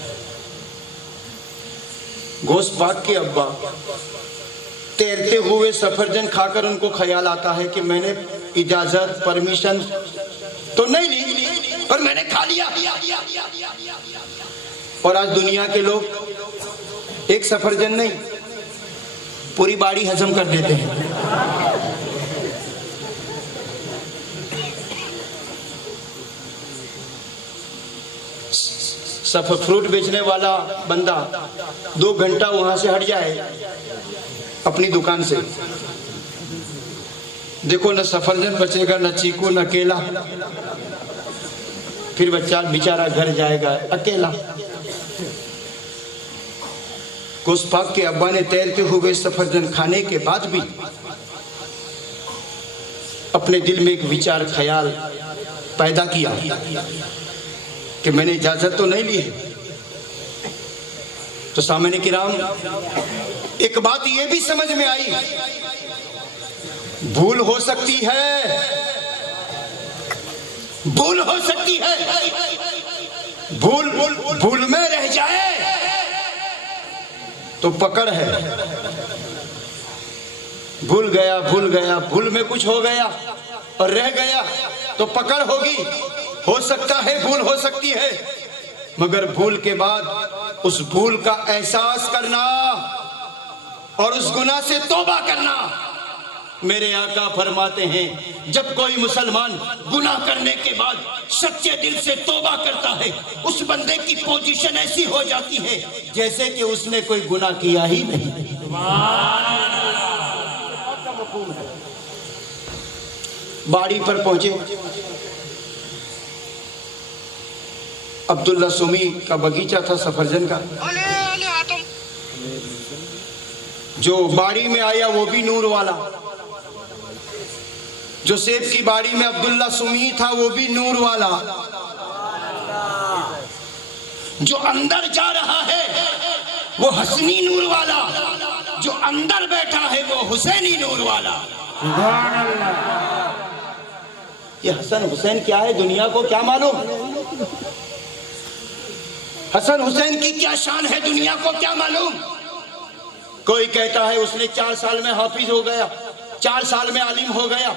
गोश्तपाक के अब्बा तैरते हुए सफरजन खाकर उनको ख्याल आता है कि मैंने इजाजत परमिशन तो नहीं ली और मैंने खा लिया। और आज दुनिया के लोग एक सफरजन नहीं पूरी बाड़ी हजम कर देते हैं। फ्रूट बेचने वाला बंदा 2 घंटा वहां से हट जाए अपनी दुकान से, देखो न सफरजन बचेगा, न चीकू, न केला, फिर बच्चा बेचारा घर जाएगा अकेला। गोश्तपाक के अब्बा ने तैरते हुए सफरजन खाने के बाद भी अपने दिल में एक विचार ख्याल पैदा किया कि मैंने इजाजत तो नहीं ली है। तो सामने किराम एक बात ये भी समझ में आई, भूल हो सकती है भूल हो सकती है, भूल भूल में रह जाए तो पकड़ है। भूल गया, भूल में कुछ हो गया और रह गया तो पकड़ होगी। हो सकता है भूल हो सकती है, मगर भूल के बाद उस भूल का एहसास करना और उस गुनाह से तौबा करना। मेरे आका फरमाते हैं, जब कोई मुसलमान गुनाह करने के बाद सच्चे दिल से तौबा करता है, उस बंदे की पोजीशन ऐसी हो जाती है जैसे कि उसने कोई गुनाह किया ही नहीं। बाड़ी पर पहुंचे, अब्दुल्ला सुमी का बगीचा था सफरजन का। जो बाड़ी में आया वो भी नूर वाला, जो सेब की बाड़ी में अब्दुल्ला सुमी था वो भी नूर वाला, जो अंदर जा रहा है वो हसनी नूर वाला, जो अंदर बैठा है वो हुसैनी नूर वाला। ये हसन हुसैन क्या है दुनिया को क्या मालूम? हसन हुसैन की क्या शान है दुनिया को क्या मालूम? कोई कहता है उसने 4 साल में हाफिज हो गया, 4 साल में आलिम हो गया,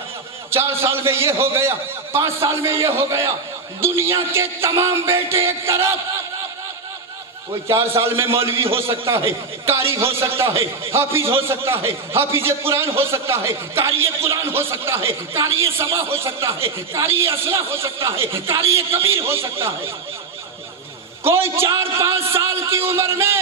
4 साल में ये हो गया, 5 साल में ये हो गया। दुनिया के तमाम बेटे एक तरफ, कोई 4 साल में मौलवी हो सकता है, कारी हो सकता है, हाफिज हो सकता है, हाफिज कुरान हो सकता है, कारी कुरान हो सकता है, कारी सभा हो सकता है, कारी असला हो सकता है, कारी कबीर हो सकता है। कोई 4-5 साल की उम्र में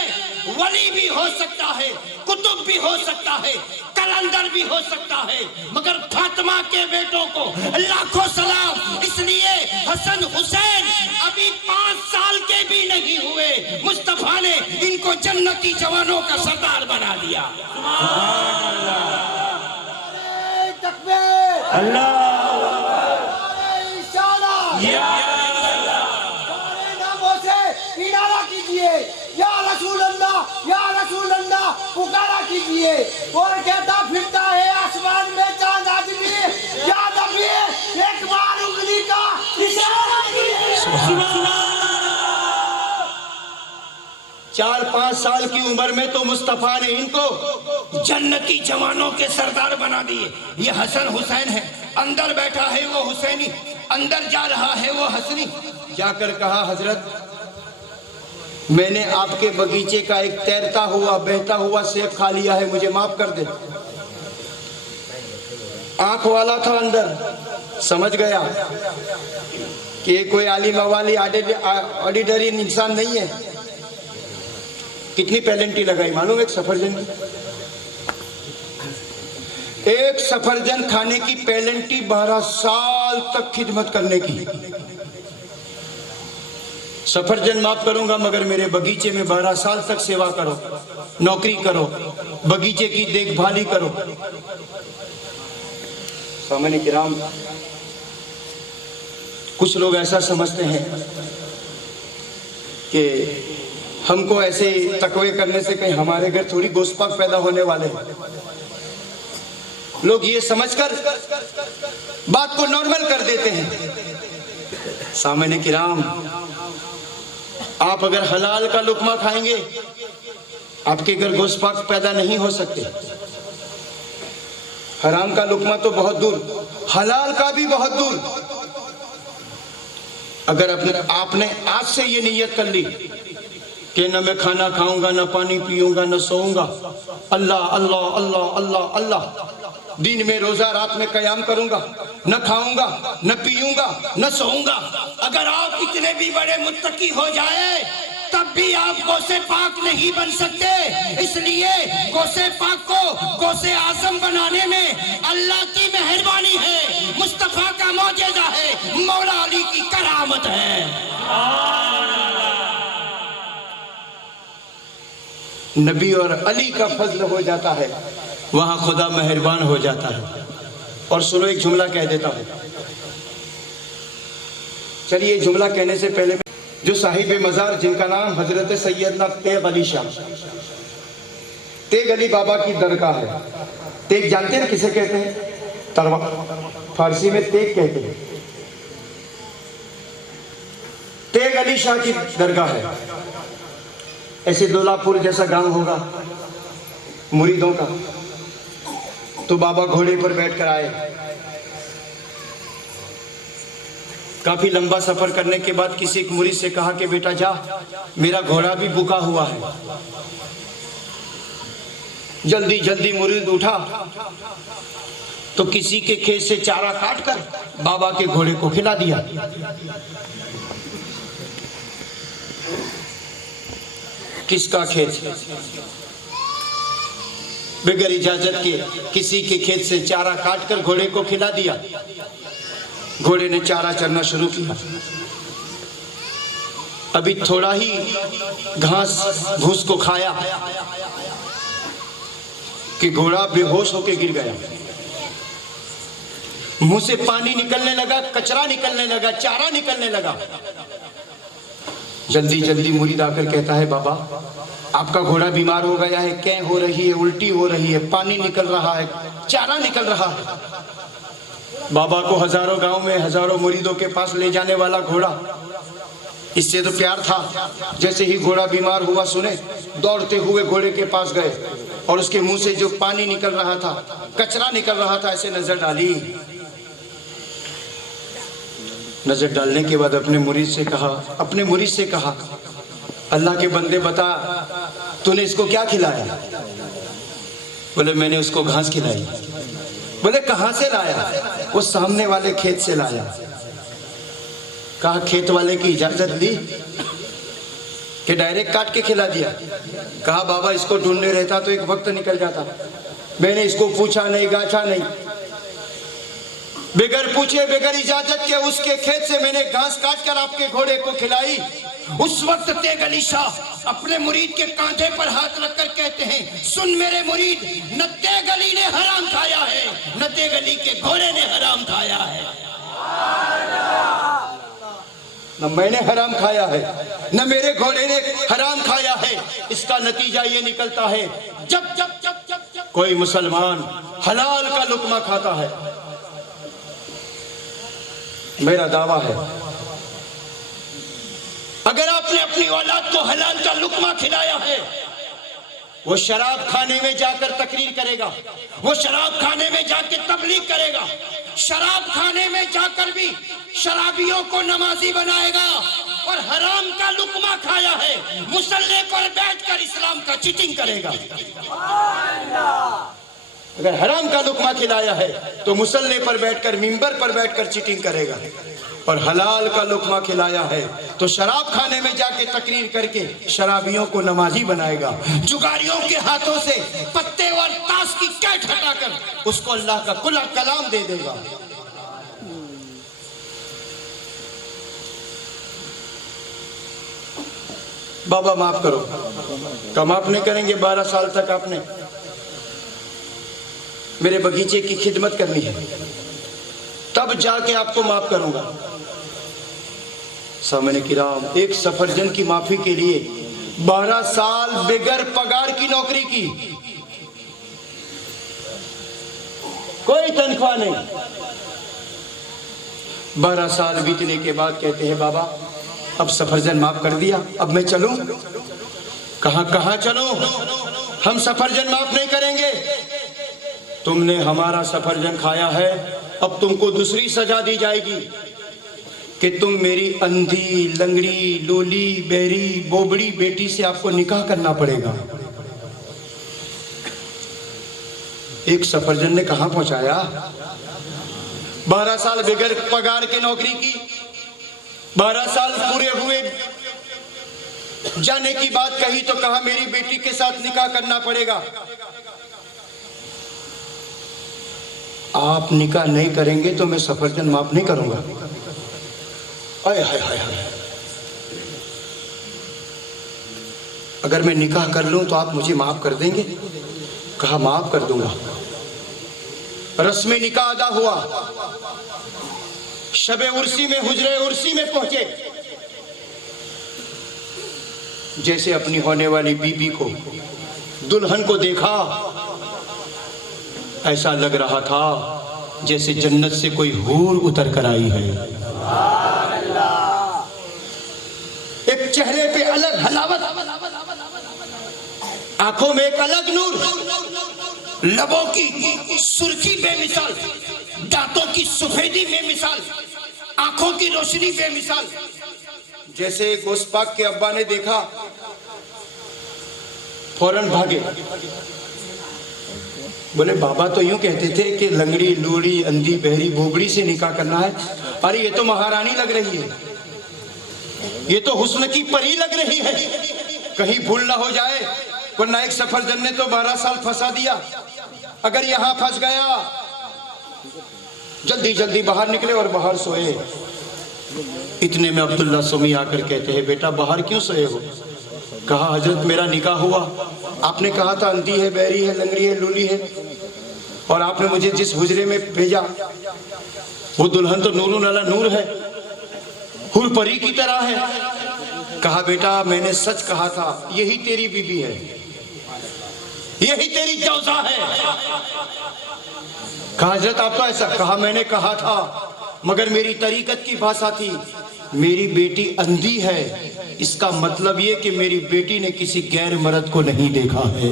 वली भी हो सकता है, कुतुब भी हो सकता है, कलंदर भी हो सकता है, मगर फातिमा के बेटों को लाखों सलाम। इसलिए हसन हुसैन अभी 5 साल के भी नहीं हुए, मुस्तफा ने इनको जन्नती जवानों का सरदार बना दिया। अल्लाह पुकारा कीजिए। और कहता फिरता है आसमान में चांद आदमी, याद अभी एक बार उंगली का इशारा कीजिए। 4-5 साल की उम्र में तो मुस्तफा ने इनको जन्नती जवानों के सरदार बना दिए। ये हसन हुसैन है, अंदर बैठा है वो हुसैनी, अंदर जा रहा है वो हसनी। जाकर कहा, हजरत मैंने आपके बगीचे का एक तैरता हुआ बहता हुआ सेब खा लिया है, मुझे माफ कर दे। आंख वाला था अंदर, समझ गया कि कोई आलिम वाली ऑर्डिनरी इंसान नहीं है। कितनी पेनल्टी लगाई मालूम? एक सफरजन की, एक सफरजन खाने की पेनल्टी 12 साल तक खिदमत करने की। सफरजन माफ करूंगा मगर मेरे बगीचे में 12 साल तक सेवा करो, नौकरी करो, बगीचे की देखभाली करो। सामने किराम, कुछ लोग ऐसा समझते हैं कि हमको ऐसे तकवे करने से कहीं हमारे घर थोड़ी गोश्त-पाक पैदा होने वाले हैं। लोग ये समझकर बात को नॉर्मल कर देते हैं। सामने किराम, आप अगर हलाल का लुकमा खाएंगे आपके घर गोश्त पाक पैदा नहीं हो सकते। हराम का लुकमा तो बहुत दूर, हलाल का भी बहुत दूर। अगर आपने आज से ये नियत कर ली कि न मैं खाना खाऊंगा, न पानी पीऊंगा, न सोऊंगा, अल्लाह अल्लाह अल्लाह अल्लाह अल्लाह, दिन में रोजा रात में कयाम करूंगा, न खाऊंगा, न पीऊंगा, न सोऊंगा। अगर आप कितने भी बड़े मुत्तकी हो जाए तब भी आप गौसे पाक नहीं बन सकते। इसलिए गौसे पाक को गौसे आजम बनाने में अल्लाह की मेहरबानी है, मुस्तफा का मौजज़ा है, मौला अली की करामत है। नबी और अली का फजल हो जाता है, वहां खुदा मेहरबान हो जाता है। और सुनो, एक जुमला कह देता हूं। चलिए, जुमला कहने से पहले जो साहिब मज़ार जिनका नाम हजरत सैयदना तेग अली शाह, तेग अली बाबा की दरगाह है। तेग जानते हैं किसे कहते हैं? तलवार, फारसी में तेग कहते हैं। अली शाह की दरगाह है। ऐसे दोलापुर जैसा गांव होगा मुरीदों का, तो बाबा घोड़े पर बैठकर आए। काफी लंबा सफर करने के बाद किसी एक मुरीद से कहा कि बेटा जा, मेरा घोड़ा भी भूखा हुआ है। जल्दी जल्दी मुरीद उठा तो किसी के खेत से चारा काटकर बाबा के घोड़े को खिला दिया। किसका खेत? बगैर इजाजत के किसी के खेत से चारा काटकर घोड़े को खिला दिया। घोड़े ने चारा चरना शुरू किया। अभी थोड़ा ही घास भूस को खाया कि घोड़ा बेहोश होकर गिर गया। मुंह से पानी निकलने लगा, कचरा निकलने लगा, चारा निकलने लगा। जल्दी जल्दी मुरीद आकर कहता है बाबा आपका घोड़ा बीमार हो गया है, कै हो रही है, उल्टी हो रही है, पानी निकल रहा है, चारा निकल रहा है। बाबा को हजारों गांव में हजारों मुरीदों के पास ले जाने वाला घोड़ा, इससे तो प्यार था। जैसे ही घोड़ा बीमार हुआ सुने, दौड़ते हुए घोड़े के पास गए और उसके मुंह से जो पानी निकल रहा था, कचरा निकल रहा था, ऐसे नजर डाली। नजर डालने के बाद अपने मुरीद से कहा अल्लाह के बंदे बता तूने इसको क्या खिलाया? बोले मैंने उसको घास खिलाई। बोले कहां से लाया? वो सामने वाले खेत से लाया। कहा खेत वाले की इजाजत ली कि डायरेक्ट काट के खिला दिया? कहा बाबा इसको ढूंढने रहता तो एक वक्त निकल जाता, मैंने इसको पूछा नहीं, गाछा नहीं, बगैर पूछे बगैर इजाजत के उसके खेत से मैंने घास काट कर आपके घोड़े को खिलाई। उस वक्त तेग अली शाह अपने मुरीद के कांधे पर हाथ रखकर कहते हैं सुन मेरे मुरीद, न तेग अली ने हराम खाया है, न तेग अली के घोड़े ने हराम खाया है, न मैंने हराम खाया है, न मेरे घोड़े ने हराम खाया है। इसका नतीजा ये निकलता है जब जब जब जब जब कोई मुसलमान हलाल का लुक्मा खाता है, मेरा दावा है अगर आपने अपनी औलाद को हलाल का लुक्मा खिलाया है, वो शराब खाने में जाकर तकरीर करेगा, वो शराब खाने में जाकर तबलीग करेगा, शराब खाने में जाकर भी शराबियों को नमाजी बनाएगा। और हराम का लुक्मा खाया है, मुसल्ले पर बैठकर इस्लाम का चीटिंग करेगा। अगर हराम का लुक्मा खिलाया है तो मुसल्ले पर बैठकर, मिंबर पर बैठकर चीटिंग करेगा। और हलाल का लुक्मा खिलाया है तो शराब खाने में जाके तकरीर करके शराबियों को नमाजी बनाएगा। जुगारियों के हाथों से पत्ते और ताश की कैट हटाकर उसको अल्लाह का कुल कलाम दे देगा। बाबा माफ करो। कम आप नहीं करेंगे? 12 साल तक आपने मेरे बगीचे की खिदमत करनी है, तब जाके आपको माफ करूंगा। सामने किराम, एक सफरजन की माफी के लिए 12 साल बेगर पगार की नौकरी की, कोई तनख्वाह नहीं। 12 साल बीतने के बाद कहते हैं बाबा अब सफरजन माफ कर दिया, अब मैं चलूं? कहां चलूं? हम सफरजन माफ नहीं करेंगे। तुमने हमारा सफरजन खाया है, अब तुमको दूसरी सजा दी जाएगी कि तुम मेरी अंधी, लंगड़ी, लोली, बहरी, बोबड़ी बेटी से आपको निकाह करना पड़ेगा। एक सफरजन ने कहां पहुंचाया? 12 साल बगैर पगार की नौकरी की, 12 साल पूरे हुए जाने की बात कही तो कहा मेरी बेटी के साथ निकाह करना पड़ेगा। आप निकाह नहीं करेंगे तो मैं सफरजन माफ नहीं करूंगा। आय हाय हाय हाय, अगर मैं निकाह कर लूं तो आप मुझे माफ कर देंगे? कहा माफ कर दूंगा। रस्म निकाह अदा हुआ, शबे उर्सी में, हुजरे उर्सी में पहुंचे। जैसे अपनी होने वाली बीबी को, दुल्हन को देखा, ऐसा लग रहा था जैसे जन्नत से कोई हूर उतर कर आई है। आंखों में एक अलग नूर, लबों की सुर्खी बेमिसाल, दांतों की सफेदी बेमिसाल, आंखों की रोशनी बेमिसाल। जैसे गौस पाक के अब्बा ने देखा फौरन भागे, बोले बाबा तो यूं कहते थे कि लंगड़ी लूड़ी अंधी बहरी बोबड़ी से निकाह करना है। अरे ये तो महारानी लग रही है, ये तो हुस्न की परी लग रही है, कहीं भूल ना हो जाए, वरना एक सफरजन ने तो 12 साल फंसा दिया। अगर यहां फंस गया, जल्दी जल्दी बाहर निकले और बाहर सोए। इतने में अब्दुल्ला सुमी आकर कहते हैं, बेटा बाहर क्यों सोए हो? कहा हजरत मेरा निकाह हुआ, आपने कहा था अंधी है, बहरी है, लंगड़ी है, लूली है, और आपने मुझे जिस हुजरे में भेजा वो दुल्हन तो नूरुन अला नूर है, हुर परी की तरह है। कहा बेटा मैंने सच कहा था, यही तेरी बीबी है, यही तेरी जौजा है। कहा हजरत आप तो ऐसा कहा, मैंने कहा था मगर मेरी तरीकत की भाषा थी, मेरी बेटी अंधी है, इसका मतलब ये कि मेरी बेटी ने किसी गैर मर्द को नहीं देखा है।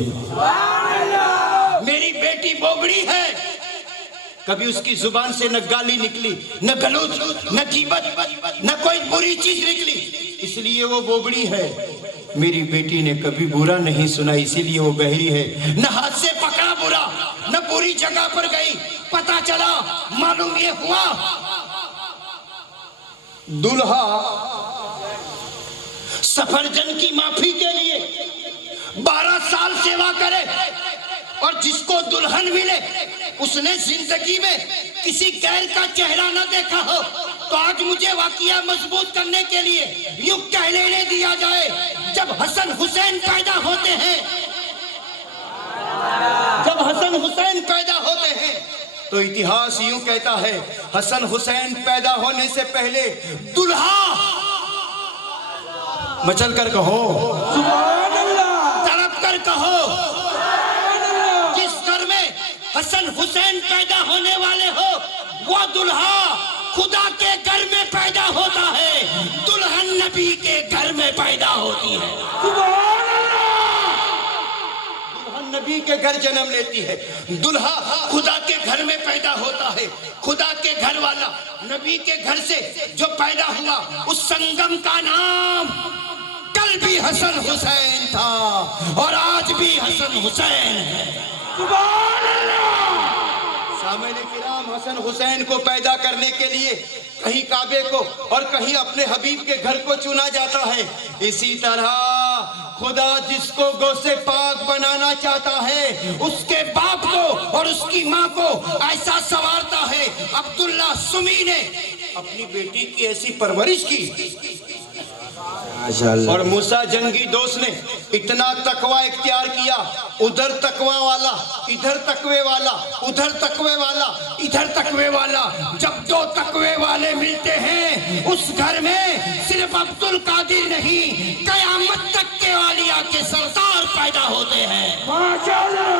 मेरी बेटी बोबड़ी है, कभी उसकी जुबान से न गाली निकली, न गलूच, न कीबत, न कोई बुरी चीज निकली, इसलिए वो बोबड़ी है। मेरी बेटी ने कभी बुरा नहीं सुना, इसीलिए वो बहरी है। न हाथ से पकड़ा बुरा, न बुरी जगह पर गई, पता चला मालूम ये हुआ दूल्हा सफरजन की माफी के लिए 12 साल सेवा करे, और जिसको दुल्हन मिले उसने जिंदगी में किसी गैर का चेहरा न देखा हो, तो आज मुझे वाकया मजबूत करने के लिए यूं कह लेने दिया जाए, जब हसन हुसैन पैदा होते हैं, जब हसन हुसैन पैदा होते हैं तो इतिहास यूं कहता है, हसन हुसैन पैदा होने से पहले दुल्हा मचल कर कहो, तड़प कर कहो, जिस घर में हसन हुसैन पैदा होने वाले हो वो दुल्हा खुदा के घर में पैदा होता है, दुल्हन नबी के घर में पैदा होती है। नबी के घर जन्म लेती है, दुल्हा खुदा के घर में पैदा होता है। खुदा के घर वाला नबी के घर से जो पैदा हुआ, उस संगम का नाम कल भी हसन हुसैन था और आज भी हसन हुसैन है। सामने किराम, हसन हुसैन को पैदा करने के लिए कहीं काबे को और कहीं अपने हबीब के घर को चुना जाता है। इसी तरह खुदा जिसको गौसे पाक बनाना चाहता है, उसके बाप को और उसकी माँ को ऐसा संवारता है। अब्दुल्ला सुमी ने अपनी बेटी की ऐसी परवरिश की, और मूसा जंगी दोस्त ने इतना तकवा इख्तियार किया, उधर तकवा वाला, इधर तकवे वाला, उधर तकवे वाला, इधर तकवे वाला। जब दो तकवे वाले मिलते हैं उस घर में सिर्फ अब्दुल कादिर नहीं, कयामत तक के वालिया के सरदार पैदा होते हैं। माशाअल्लाह,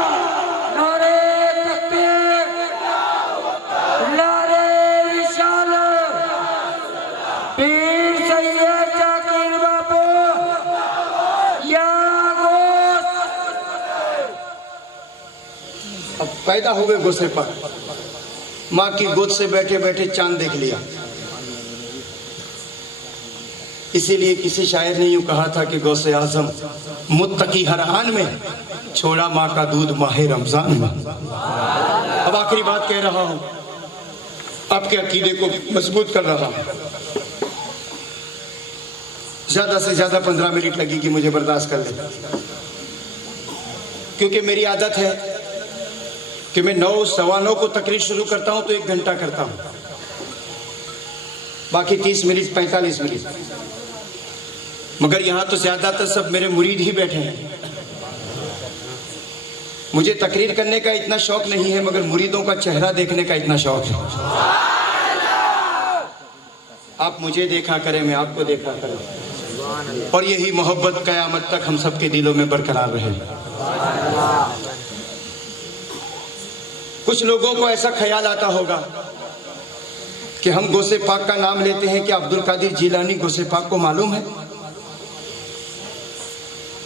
नारे तकबीर, नारे रिसालत, पीर सैयद जाकिर बाबू या गौस। अब पैदा हो गए गोसे पर, माँ की गोद से बैठे बैठे चांद देख लिया। इसीलिए किसी शायर ने यूं कहा था कि गौसे आजम मुत्तकी हर आन में, छोड़ा माँ का दूध माहे रमजान में। अब आखिरी बात कह रहा हूं, आपके अकीदे को मजबूत कर रहा हूं। ज्यादा से ज्यादा 15 मिनट लगेगी, मुझे बर्दाश्त कर ले, क्योंकि मेरी आदत है कि मैं 9 सवा 9 को तकरीर शुरू करता हूं तो 1 घंटा करता हूं, बाकी 30 मिनट 45 मिनट। मगर यहां तो ज्यादातर सब मेरे मुरीद ही बैठे हैं। मुझे तकरीर करने का इतना शौक नहीं है, मगर मुरीदों का चेहरा देखने का इतना शौक है। आप मुझे देखा करें, मैं आपको देखा करें, और यही मोहब्बत कयामत तक हम सबके दिलों में बरकरार रहे। कुछ लोगों को ऐसा ख्याल आता होगा कि हम गौसे पाक का नाम लेते हैं, क्या अब्दुल कादिर जिलानी गौसे पाक को मालूम है?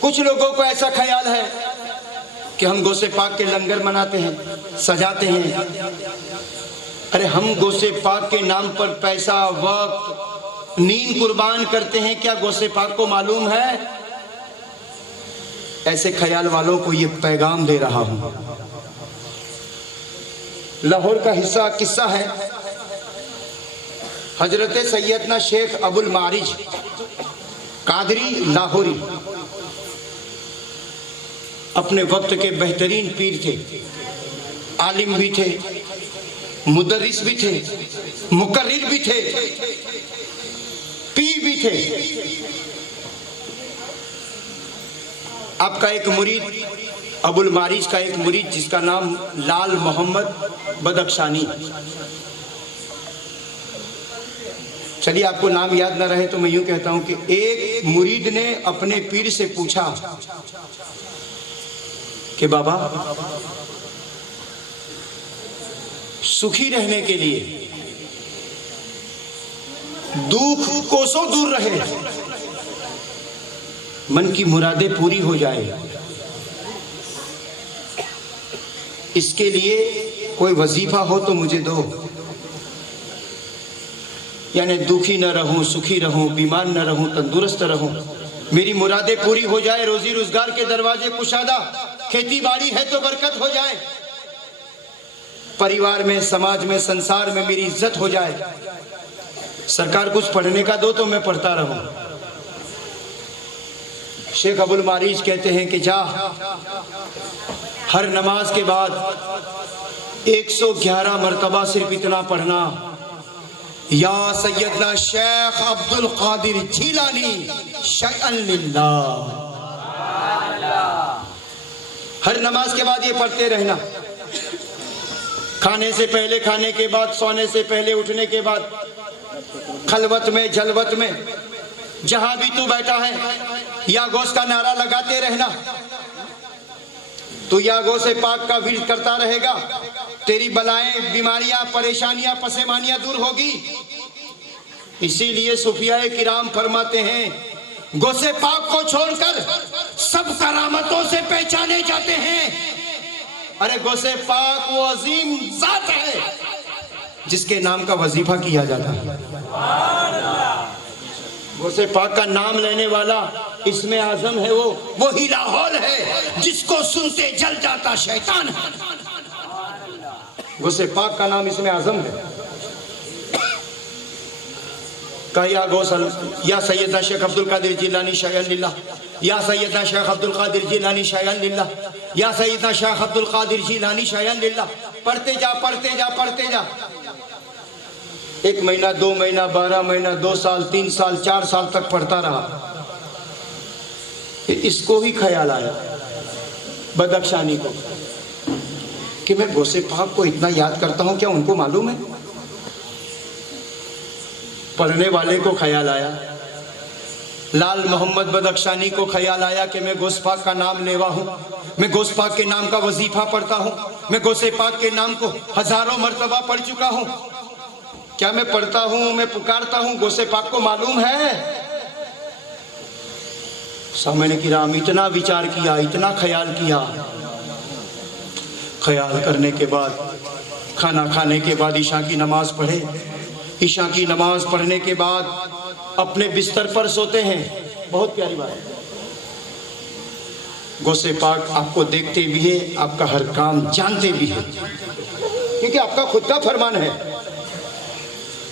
कुछ लोगों को ऐसा ख्याल है कि हम गौसे पाक के लंगर मनाते हैं, सजाते हैं। अरे हम गौसे पाक के नाम पर पैसा, वक्त, नींद कुर्बान करते हैं, क्या गौसे पाक को मालूम है? ऐसे ख्याल वालों को ये पैगाम दे रहा हूं। लाहौर का किस्सा है, हजरत सैयदना शेख अबुल मारिज कादरी लाहौरी अपने वक्त के बेहतरीन पीर थे, आलिम भी थे, मुदर्रिस भी थे, मुकर्रिर भी थे, पीर भी थे। आपका एक मुरीद, अबुल मारिज का एक मुरीद जिसका नाम लाल मोहम्मद बदख्शानी, चलिए आपको नाम याद ना रहे तो मैं यूं कहता हूं कि एक मुरीद ने अपने पीर से पूछा कि बाबा, सुखी रहने के लिए, दुख कोसों दूर रहे, मन की मुरादें पूरी हो जाए, इसके लिए कोई वजीफा हो तो मुझे दो। यानी दुखी न रहूं, सुखी रहूं, बीमार न रहूं, तंदुरुस्त रहूं, मेरी मुरादें पूरी हो जाए, रोजी रोजगार के दरवाजे कुशादा, खेती बाड़ी है तो बरकत हो जाए, परिवार में, समाज में, संसार में मेरी इज्जत हो जाए। सरकार कुछ पढ़ने का दो तो मैं पढ़ता रहूं। शेख अबुल मारिज कहते हैं कि जा, हर नमाज के बाद 111 मरतबा सिर्फ इतना पढ़ना, या सैयदना शेख अब्दुल कादिर जिलानी शयअन लिल्लाह। हर नमाज के बाद ये पढ़ते रहना, खाने से पहले, खाने के बाद, सोने से पहले, उठने के बाद, खलवत में, जलवत में, जहां भी तू बैठा है, या गौस का नारा लगाते रहना। तू या गौसे पाक का विर्द करता रहेगा, तेरी बलाएं, बीमारियां, परेशानियां, पसेमानियां दूर होगी। इसीलिए सूफियाए किराम फरमाते हैं, गौसे पाक को छोड़कर सब करामतों से पहचाने जाते हैं। अरे गौसे पाक वो अजीम जात है जिसके नाम का वजीफा किया जाता है। गौसे पाक का नाम लेने वाला इसमें आजम है, वो ही लाहौर है जिसको सुनते जल जाता शैतान है। गौसे पाक का नाम इसमें आजम है। या सैयदना शेख अब्दुल कादिर जिलानी शयअन लिल्लाह, या सैयदना शेख अब्दुल कादिर जिलानी शयअन लिल्लाह, या सैयदना शेख अब्दुल कादिर जिलानी शयअन लिल्लाह। पढ़ते जा, पढ़ते जा, पढ़ते जा। 1 महीना, 2 महीना, 12 महीना, 2 साल, 3 साल, 4 साल तक पढ़ता रहा। इसको ही ख्याल आया बदख्शानी को कि मैं गौसे पाक को इतना याद करता हूं, क्या उनको मालूम है? पढ़ने वाले को ख्याल आया, लाल मोहम्मद बदख्शानी को ख्याल आया कि मैं गौसे पाक का नाम लेवा हूं, मैं गौसे पाक के नाम का वजीफा पढ़ता हूं, मैं गौसे पाक के नाम को हजारों मर्तबा पढ़ चुका हूं। क्या मैं पढ़ता हूं, मैं पुकारता हूं, गौसे पाक को मालूम है? सामने किराम इतना विचार किया, इतना ख्याल किया। ख्याल करने के बाद, खाना खाने के बाद ईशा की नमाज पढ़े। ईशा की नमाज पढ़ने के बाद अपने बिस्तर पर सोते हैं। बहुत प्यारी बात है। गौसे पाक आपको देखते भी है, आपका हर काम जानते भी है, क्योंकि आपका खुद का फरमान है,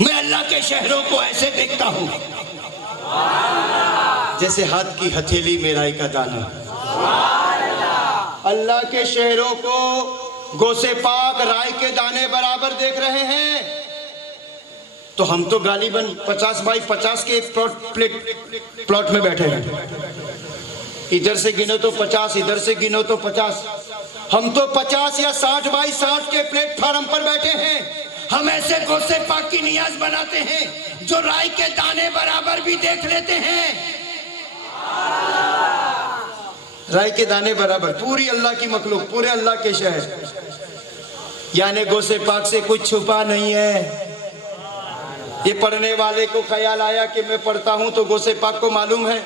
मैं अल्लाह के शहरों को ऐसे देखता हूं जैसे हाथ की हथेली में राई का दाना। अल्लाह के शहरों को गौसे पाक राई के दाने बराबर देख रहे हैं। तो हम तो गालिबन 50 बाई 50 के प्लॉट में बैठे हैं। इधर से गिनो तो 50, इधर से गिनो तो 50। हम तो 50 या 60 बाई 60 के प्लेटफार्म पर बैठे हैं। हम ऐसे गौसे पाक की नियाज बनाते हैं जो राई के दाने बराबर भी देख लेते हैं। राई के दाने बराबर, पूरी अल्लाह की मखलूक, पूरे अल्लाह के शहर, यानी गौसे पाक से कुछ छुपा नहीं है। ये पढ़ने वाले को ख्याल आया कि मैं पढ़ता हूं तो गौसे पाक को मालूम है।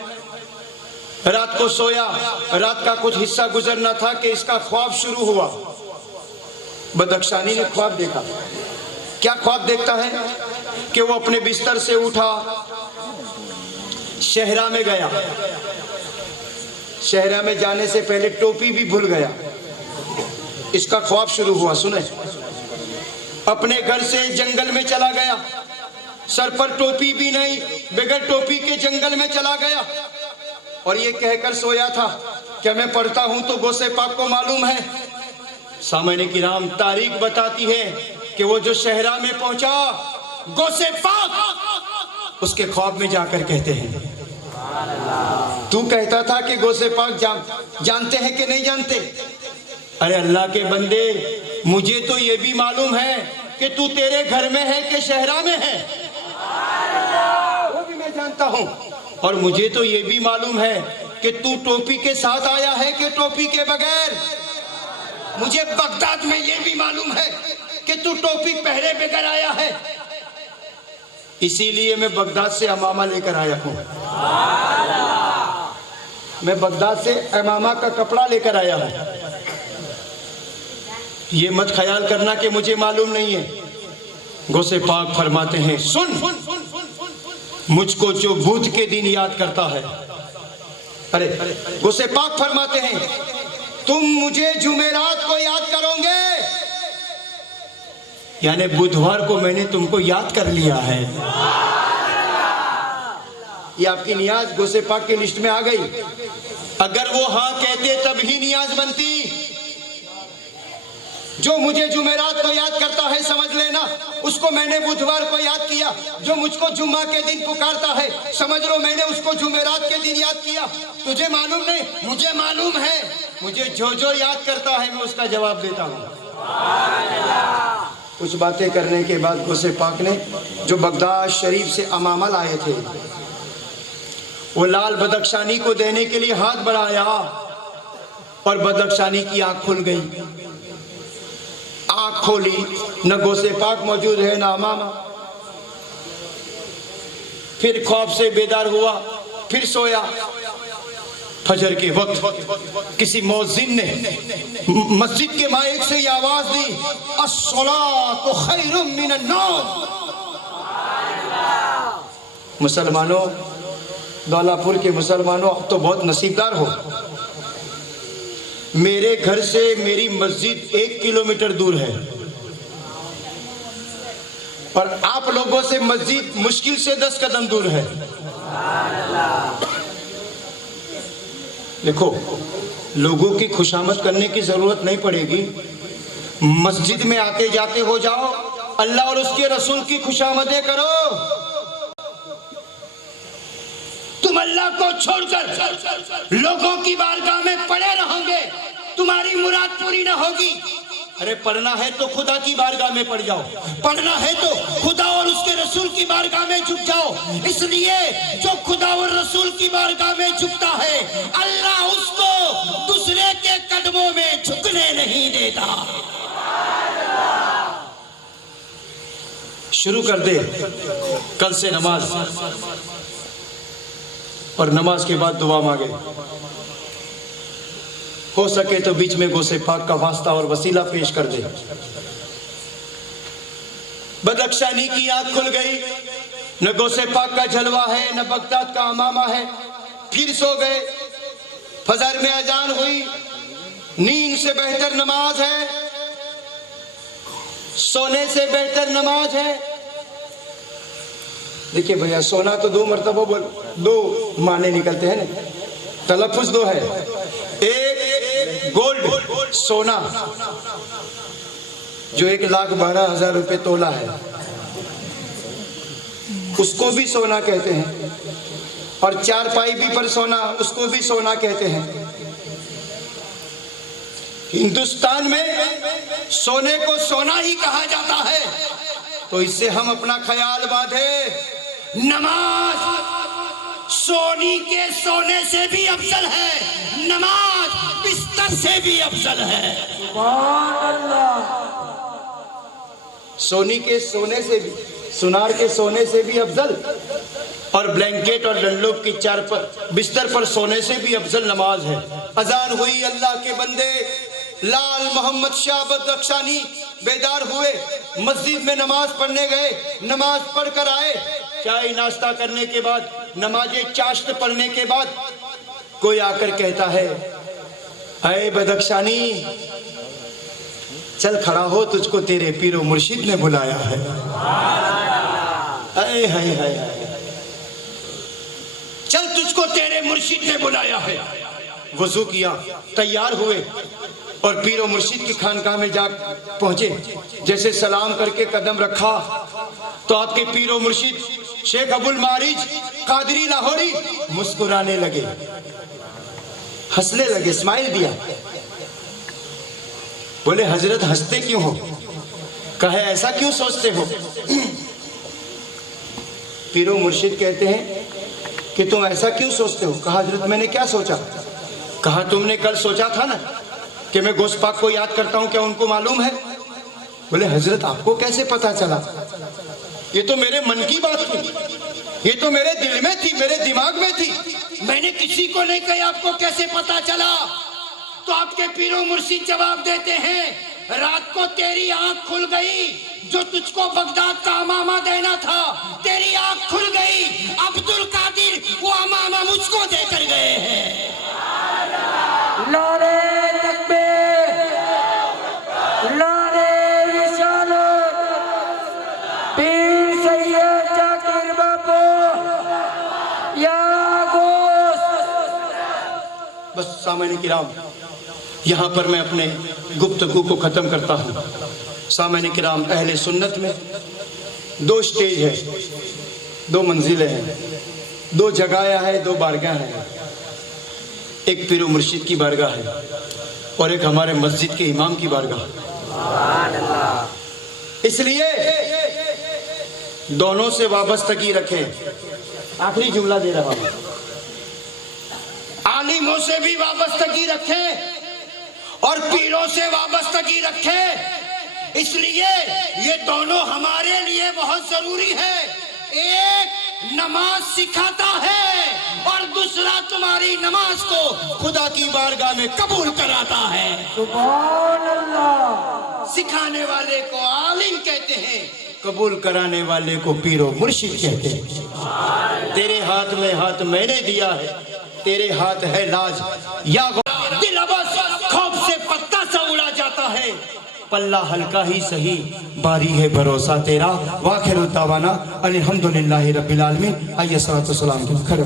रात को सोया, रात का कुछ हिस्सा गुजरना था कि इसका ख्वाब शुरू हुआ। बदख्शानी ने ख्वाब देखा। क्या ख्वाब देखता है कि वो अपने बिस्तर से उठा, शहरा में गया, शहरा में जाने से पहले टोपी भी भूल गया। इसका ख्वाब शुरू हुआ। सुने, अपने घर से जंगल में चला गया, सर पर टोपी भी नहीं, बगैर टोपी के जंगल में चला गया और ये कहकर सोया था कि मैं पढ़ता हूं तो गौसे पाक को मालूम है। सामान्य किराम तारीख बताती है कि वो जो शहरा में पहुंचा, गौसे पाक उसके ख्वाब में जाकर कहते हैं, तू कहता था कि गौसे पाक जानते हैं कि नहीं जानते? अरे अल्लाह के बंदे, मुझे तो ये भी मालूम है कि तू तेरे घर में है कि शहरा में है, वो भी मैं जानता हूं। और मुझे तो ये भी मालूम है कि तू टोपी के साथ आया है कि टोपी के बगैर। मुझे बगदाद में ये भी मालूम है कि तू टोपी पहने बगैर आया है, इसीलिए मैं बगदाद से अमामा लेकर आया हूं। मैं बगदाद से अमामा का कपड़ा लेकर आया हूं। ये मत ख्याल करना कि मुझे मालूम नहीं है। गौसे पाक फरमाते हैं, सुन, मुझको जो बुध के दिन याद करता है, अरे गौसे पाक फरमाते हैं, तुम मुझे जुमेरात को याद करोगे, यानी बुधवार को मैंने तुमको याद कर लिया है। ये आपकी नियाज गौसे पाक की लिस्ट में आ गई। अगर वो हाँ कहते तब ही नियाज बनती। जो मुझे जुमेरात को याद करता है, समझ लेना उसको मैंने बुधवार को याद किया। जो मुझको जुम्मा के दिन पुकारता है, समझ लो मैंने उसको जुमेरात के दिन याद किया। तुझे मालूम नहीं, मुझे मालूम है। मुझे जो जो याद करता है मैं उसका जवाब देता हूँ। कुछ बातें करने के बाद गौसे पाक ने जो बगदाद शरीफ से अमामा लाए थे, वो लाल बदख्शानी को देने के लिए हाथ बढ़ाया और बदख्शानी की आंख खुल गई। आंख खोली, न गौसे पाक मौजूद है न अमामा। फिर ख्वाब से बेदार हुआ, फिर सोया। फजर के वक्त किसी मौज़िन ने मस्जिद के माइक से ये आवाज दी, अस्सलातु खैरुम मिनन नौम। मुसलमानों, दौलापुर के मुसलमानों, अब तो बहुत नसीबदार हो। मेरे घर से मेरी मस्जिद 1 किलोमीटर दूर है और आप लोगों से मस्जिद मुश्किल से 10 कदम दूर है। देखो, लोगों की खुशामद करने की जरूरत नहीं पड़ेगी। मस्जिद में आते जाते हो जाओ, अल्लाह और उसके रसूल की खुशामदें करो। तुम अल्लाह को छोड़कर लोगों की बारगाह में पड़े रहोगे, तुम्हारी मुराद पूरी ना होगी। अरे पढ़ना है तो खुदा की बारगाह में पड़ जाओ, पढ़ना है तो खुदा और उसके रसूल की बारगाह में झुक जाओ। इसलिए जो खुदा और रसूल की बारगाह में झुकता है, अल्लाह उसको दूसरे के कदमों में झुकने नहीं देता। शुरू कर दे कल से नमाज, और नमाज के बाद दुआ मांगे। हो सके तो बीच में गौसे पाक का वास्ता और वसीला पेश कर दे। बदख्शानी की आंख खुल गई। न गौसे पाक का जलवा है, न बगदाद का अमामा है। फिर सो गए। फजर में अजान हुई। नींद से बेहतर नमाज है, सोने से बेहतर नमाज है। देखिए भैया, सोना तो 2 मरतबा बोल, 2 माने निकलते हैं ना, तलफ़ुज़ 2 है। एक गोल्ड सोना जो 1,12,000 रुपए तोला है, उसको भी सोना कहते हैं। और 4 पाई भी पर सोना, उसको भी सोना कहते हैं। हिंदुस्तान में सोने को सोना ही कहा जाता है। तो इससे हम अपना ख्याल बांधे। नमाज सोनी के सोने से भी अफजल है, नमाज बिस्तर से भी अफजल है। सोनी के सोने से भी, सुनार के सोने से भी अफजल और ब्लैंकेट और डंडलों की चार पर बिस्तर पर सोने से भी अफजल नमाज है। अजान हुई, अल्लाह के बंदे लाल मोहम्मद शाह बदख्शानी बेदार हुए, मस्जिद में नमाज पढ़ने गए, नमाज पढ़ कर आए। चाय नाश्ता करने के बाद, नमाज चाश्त पढ़ने के बाद कोई आकर कहता है, अरे बदख्शानी चल खड़ा हो, तुझको तेरे पीरो मुर्शिद ने बुलाया है। अरे हाय हाय हाय, चल तुझको तेरे मुर्शिद ने बुलाया है। वजू किया, तैयार हुए और पीरो मुर्शिद की खानकाह में जा पहुंचे। जैसे सलाम करके कदम रखा तो आपके पीरो मुर्शिद शेख अबुल मारिज कादरी लाहौरी मुस्कुराने लगे, हंसने लगे, स्माइल दिया। बोले हजरत हंसते क्यों हो? कहे ऐसा क्यों सोचते हो? पीरो मुर्शिद कहते हैं कि तुम ऐसा क्यों सोचते हो? कहा हजरत मैंने क्या सोचा? कहा तुमने कल सोचा था ना कि मैं गोश्त पाक को याद करता हूं, क्या उनको मालूम है? बोले हजरत आपको कैसे पता चला? ये तो मेरे मन की बात थी, ये तो मेरे दिल में थी, मेरे दिमाग में थी, मैंने किसी को नहीं कहा। आपको कैसे पता चला? तो आपके पीरो मुर्शिद जवाब देते हैं, रात को तेरी आंख खुल गई, जो तुझको बगदाद का अमामा देना था, तेरी आंख खुल गई। अब्दुल कादिर वो अमामा मुझको देकर गए हैं। नारे तकबीर, नारे रिसालत, पीर सैयद जाकिर बापू या गोश्त। बस सामने किराम, यहाँ पर मैं अपने गुफ्तगू को ख़त्म करता हूँ। सामने किराम, अहले सुन्नत में दो स्टेज है, दो मंजिलें हैं, दो जगह है, दो बारगाह हैं। एक पीरो मुर्शिद की बारगाह है और एक हमारे मस्जिद के इमाम की बारगाह। इसलिए दोनों से वाबस्तगी रखें। आखिरी जुमला दे रहा हूँ, आलिमों से भी वाबस्तगी रखें और पीरों से वाबस्तगी रखें। इसलिए ये दोनों हमारे लिए बहुत जरूरी है। एक नमाज सिखाता है और दूसरा तुम्हारी नमाज को खुदा की बारगाह में कबूल कराता है। सुभान अल्लाह। सिखाने वाले को आलिम कहते हैं, कबूल कराने वाले को पीरो मुर्शिद कहते हैं। तेरे हाथ में हाथ मैंने दिया है, तेरे हाथ है लाज या दिल अबस खौफ से पत्ता सा उड़ा जाता है, पल्ला हल्का ही सही, बारी है भरोसा तेरा। वाखिर दावाना अल्हम्दुलिल्लाहि रब्बिल आलमीन। आइए सलातो सलाम के खड़े।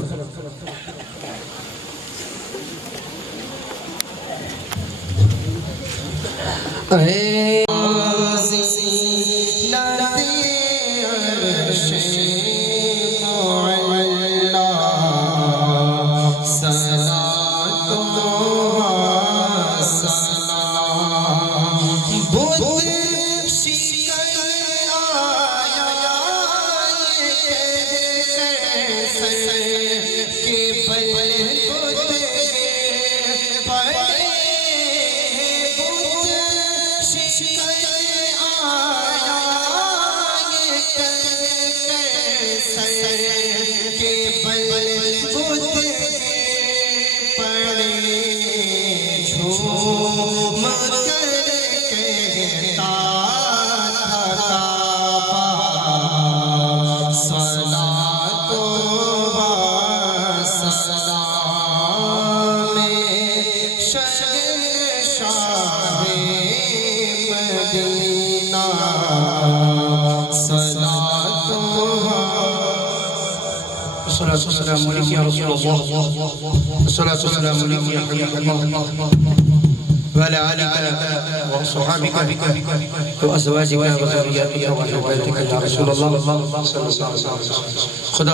खुदा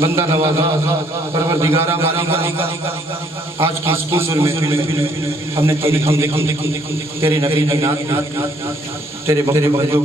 बंदा नवाजा परवरदिगारा मालिका, आज की इस महफिल में हमने तेरी हमद की, तेरे नबी की नात, तेरे बकरे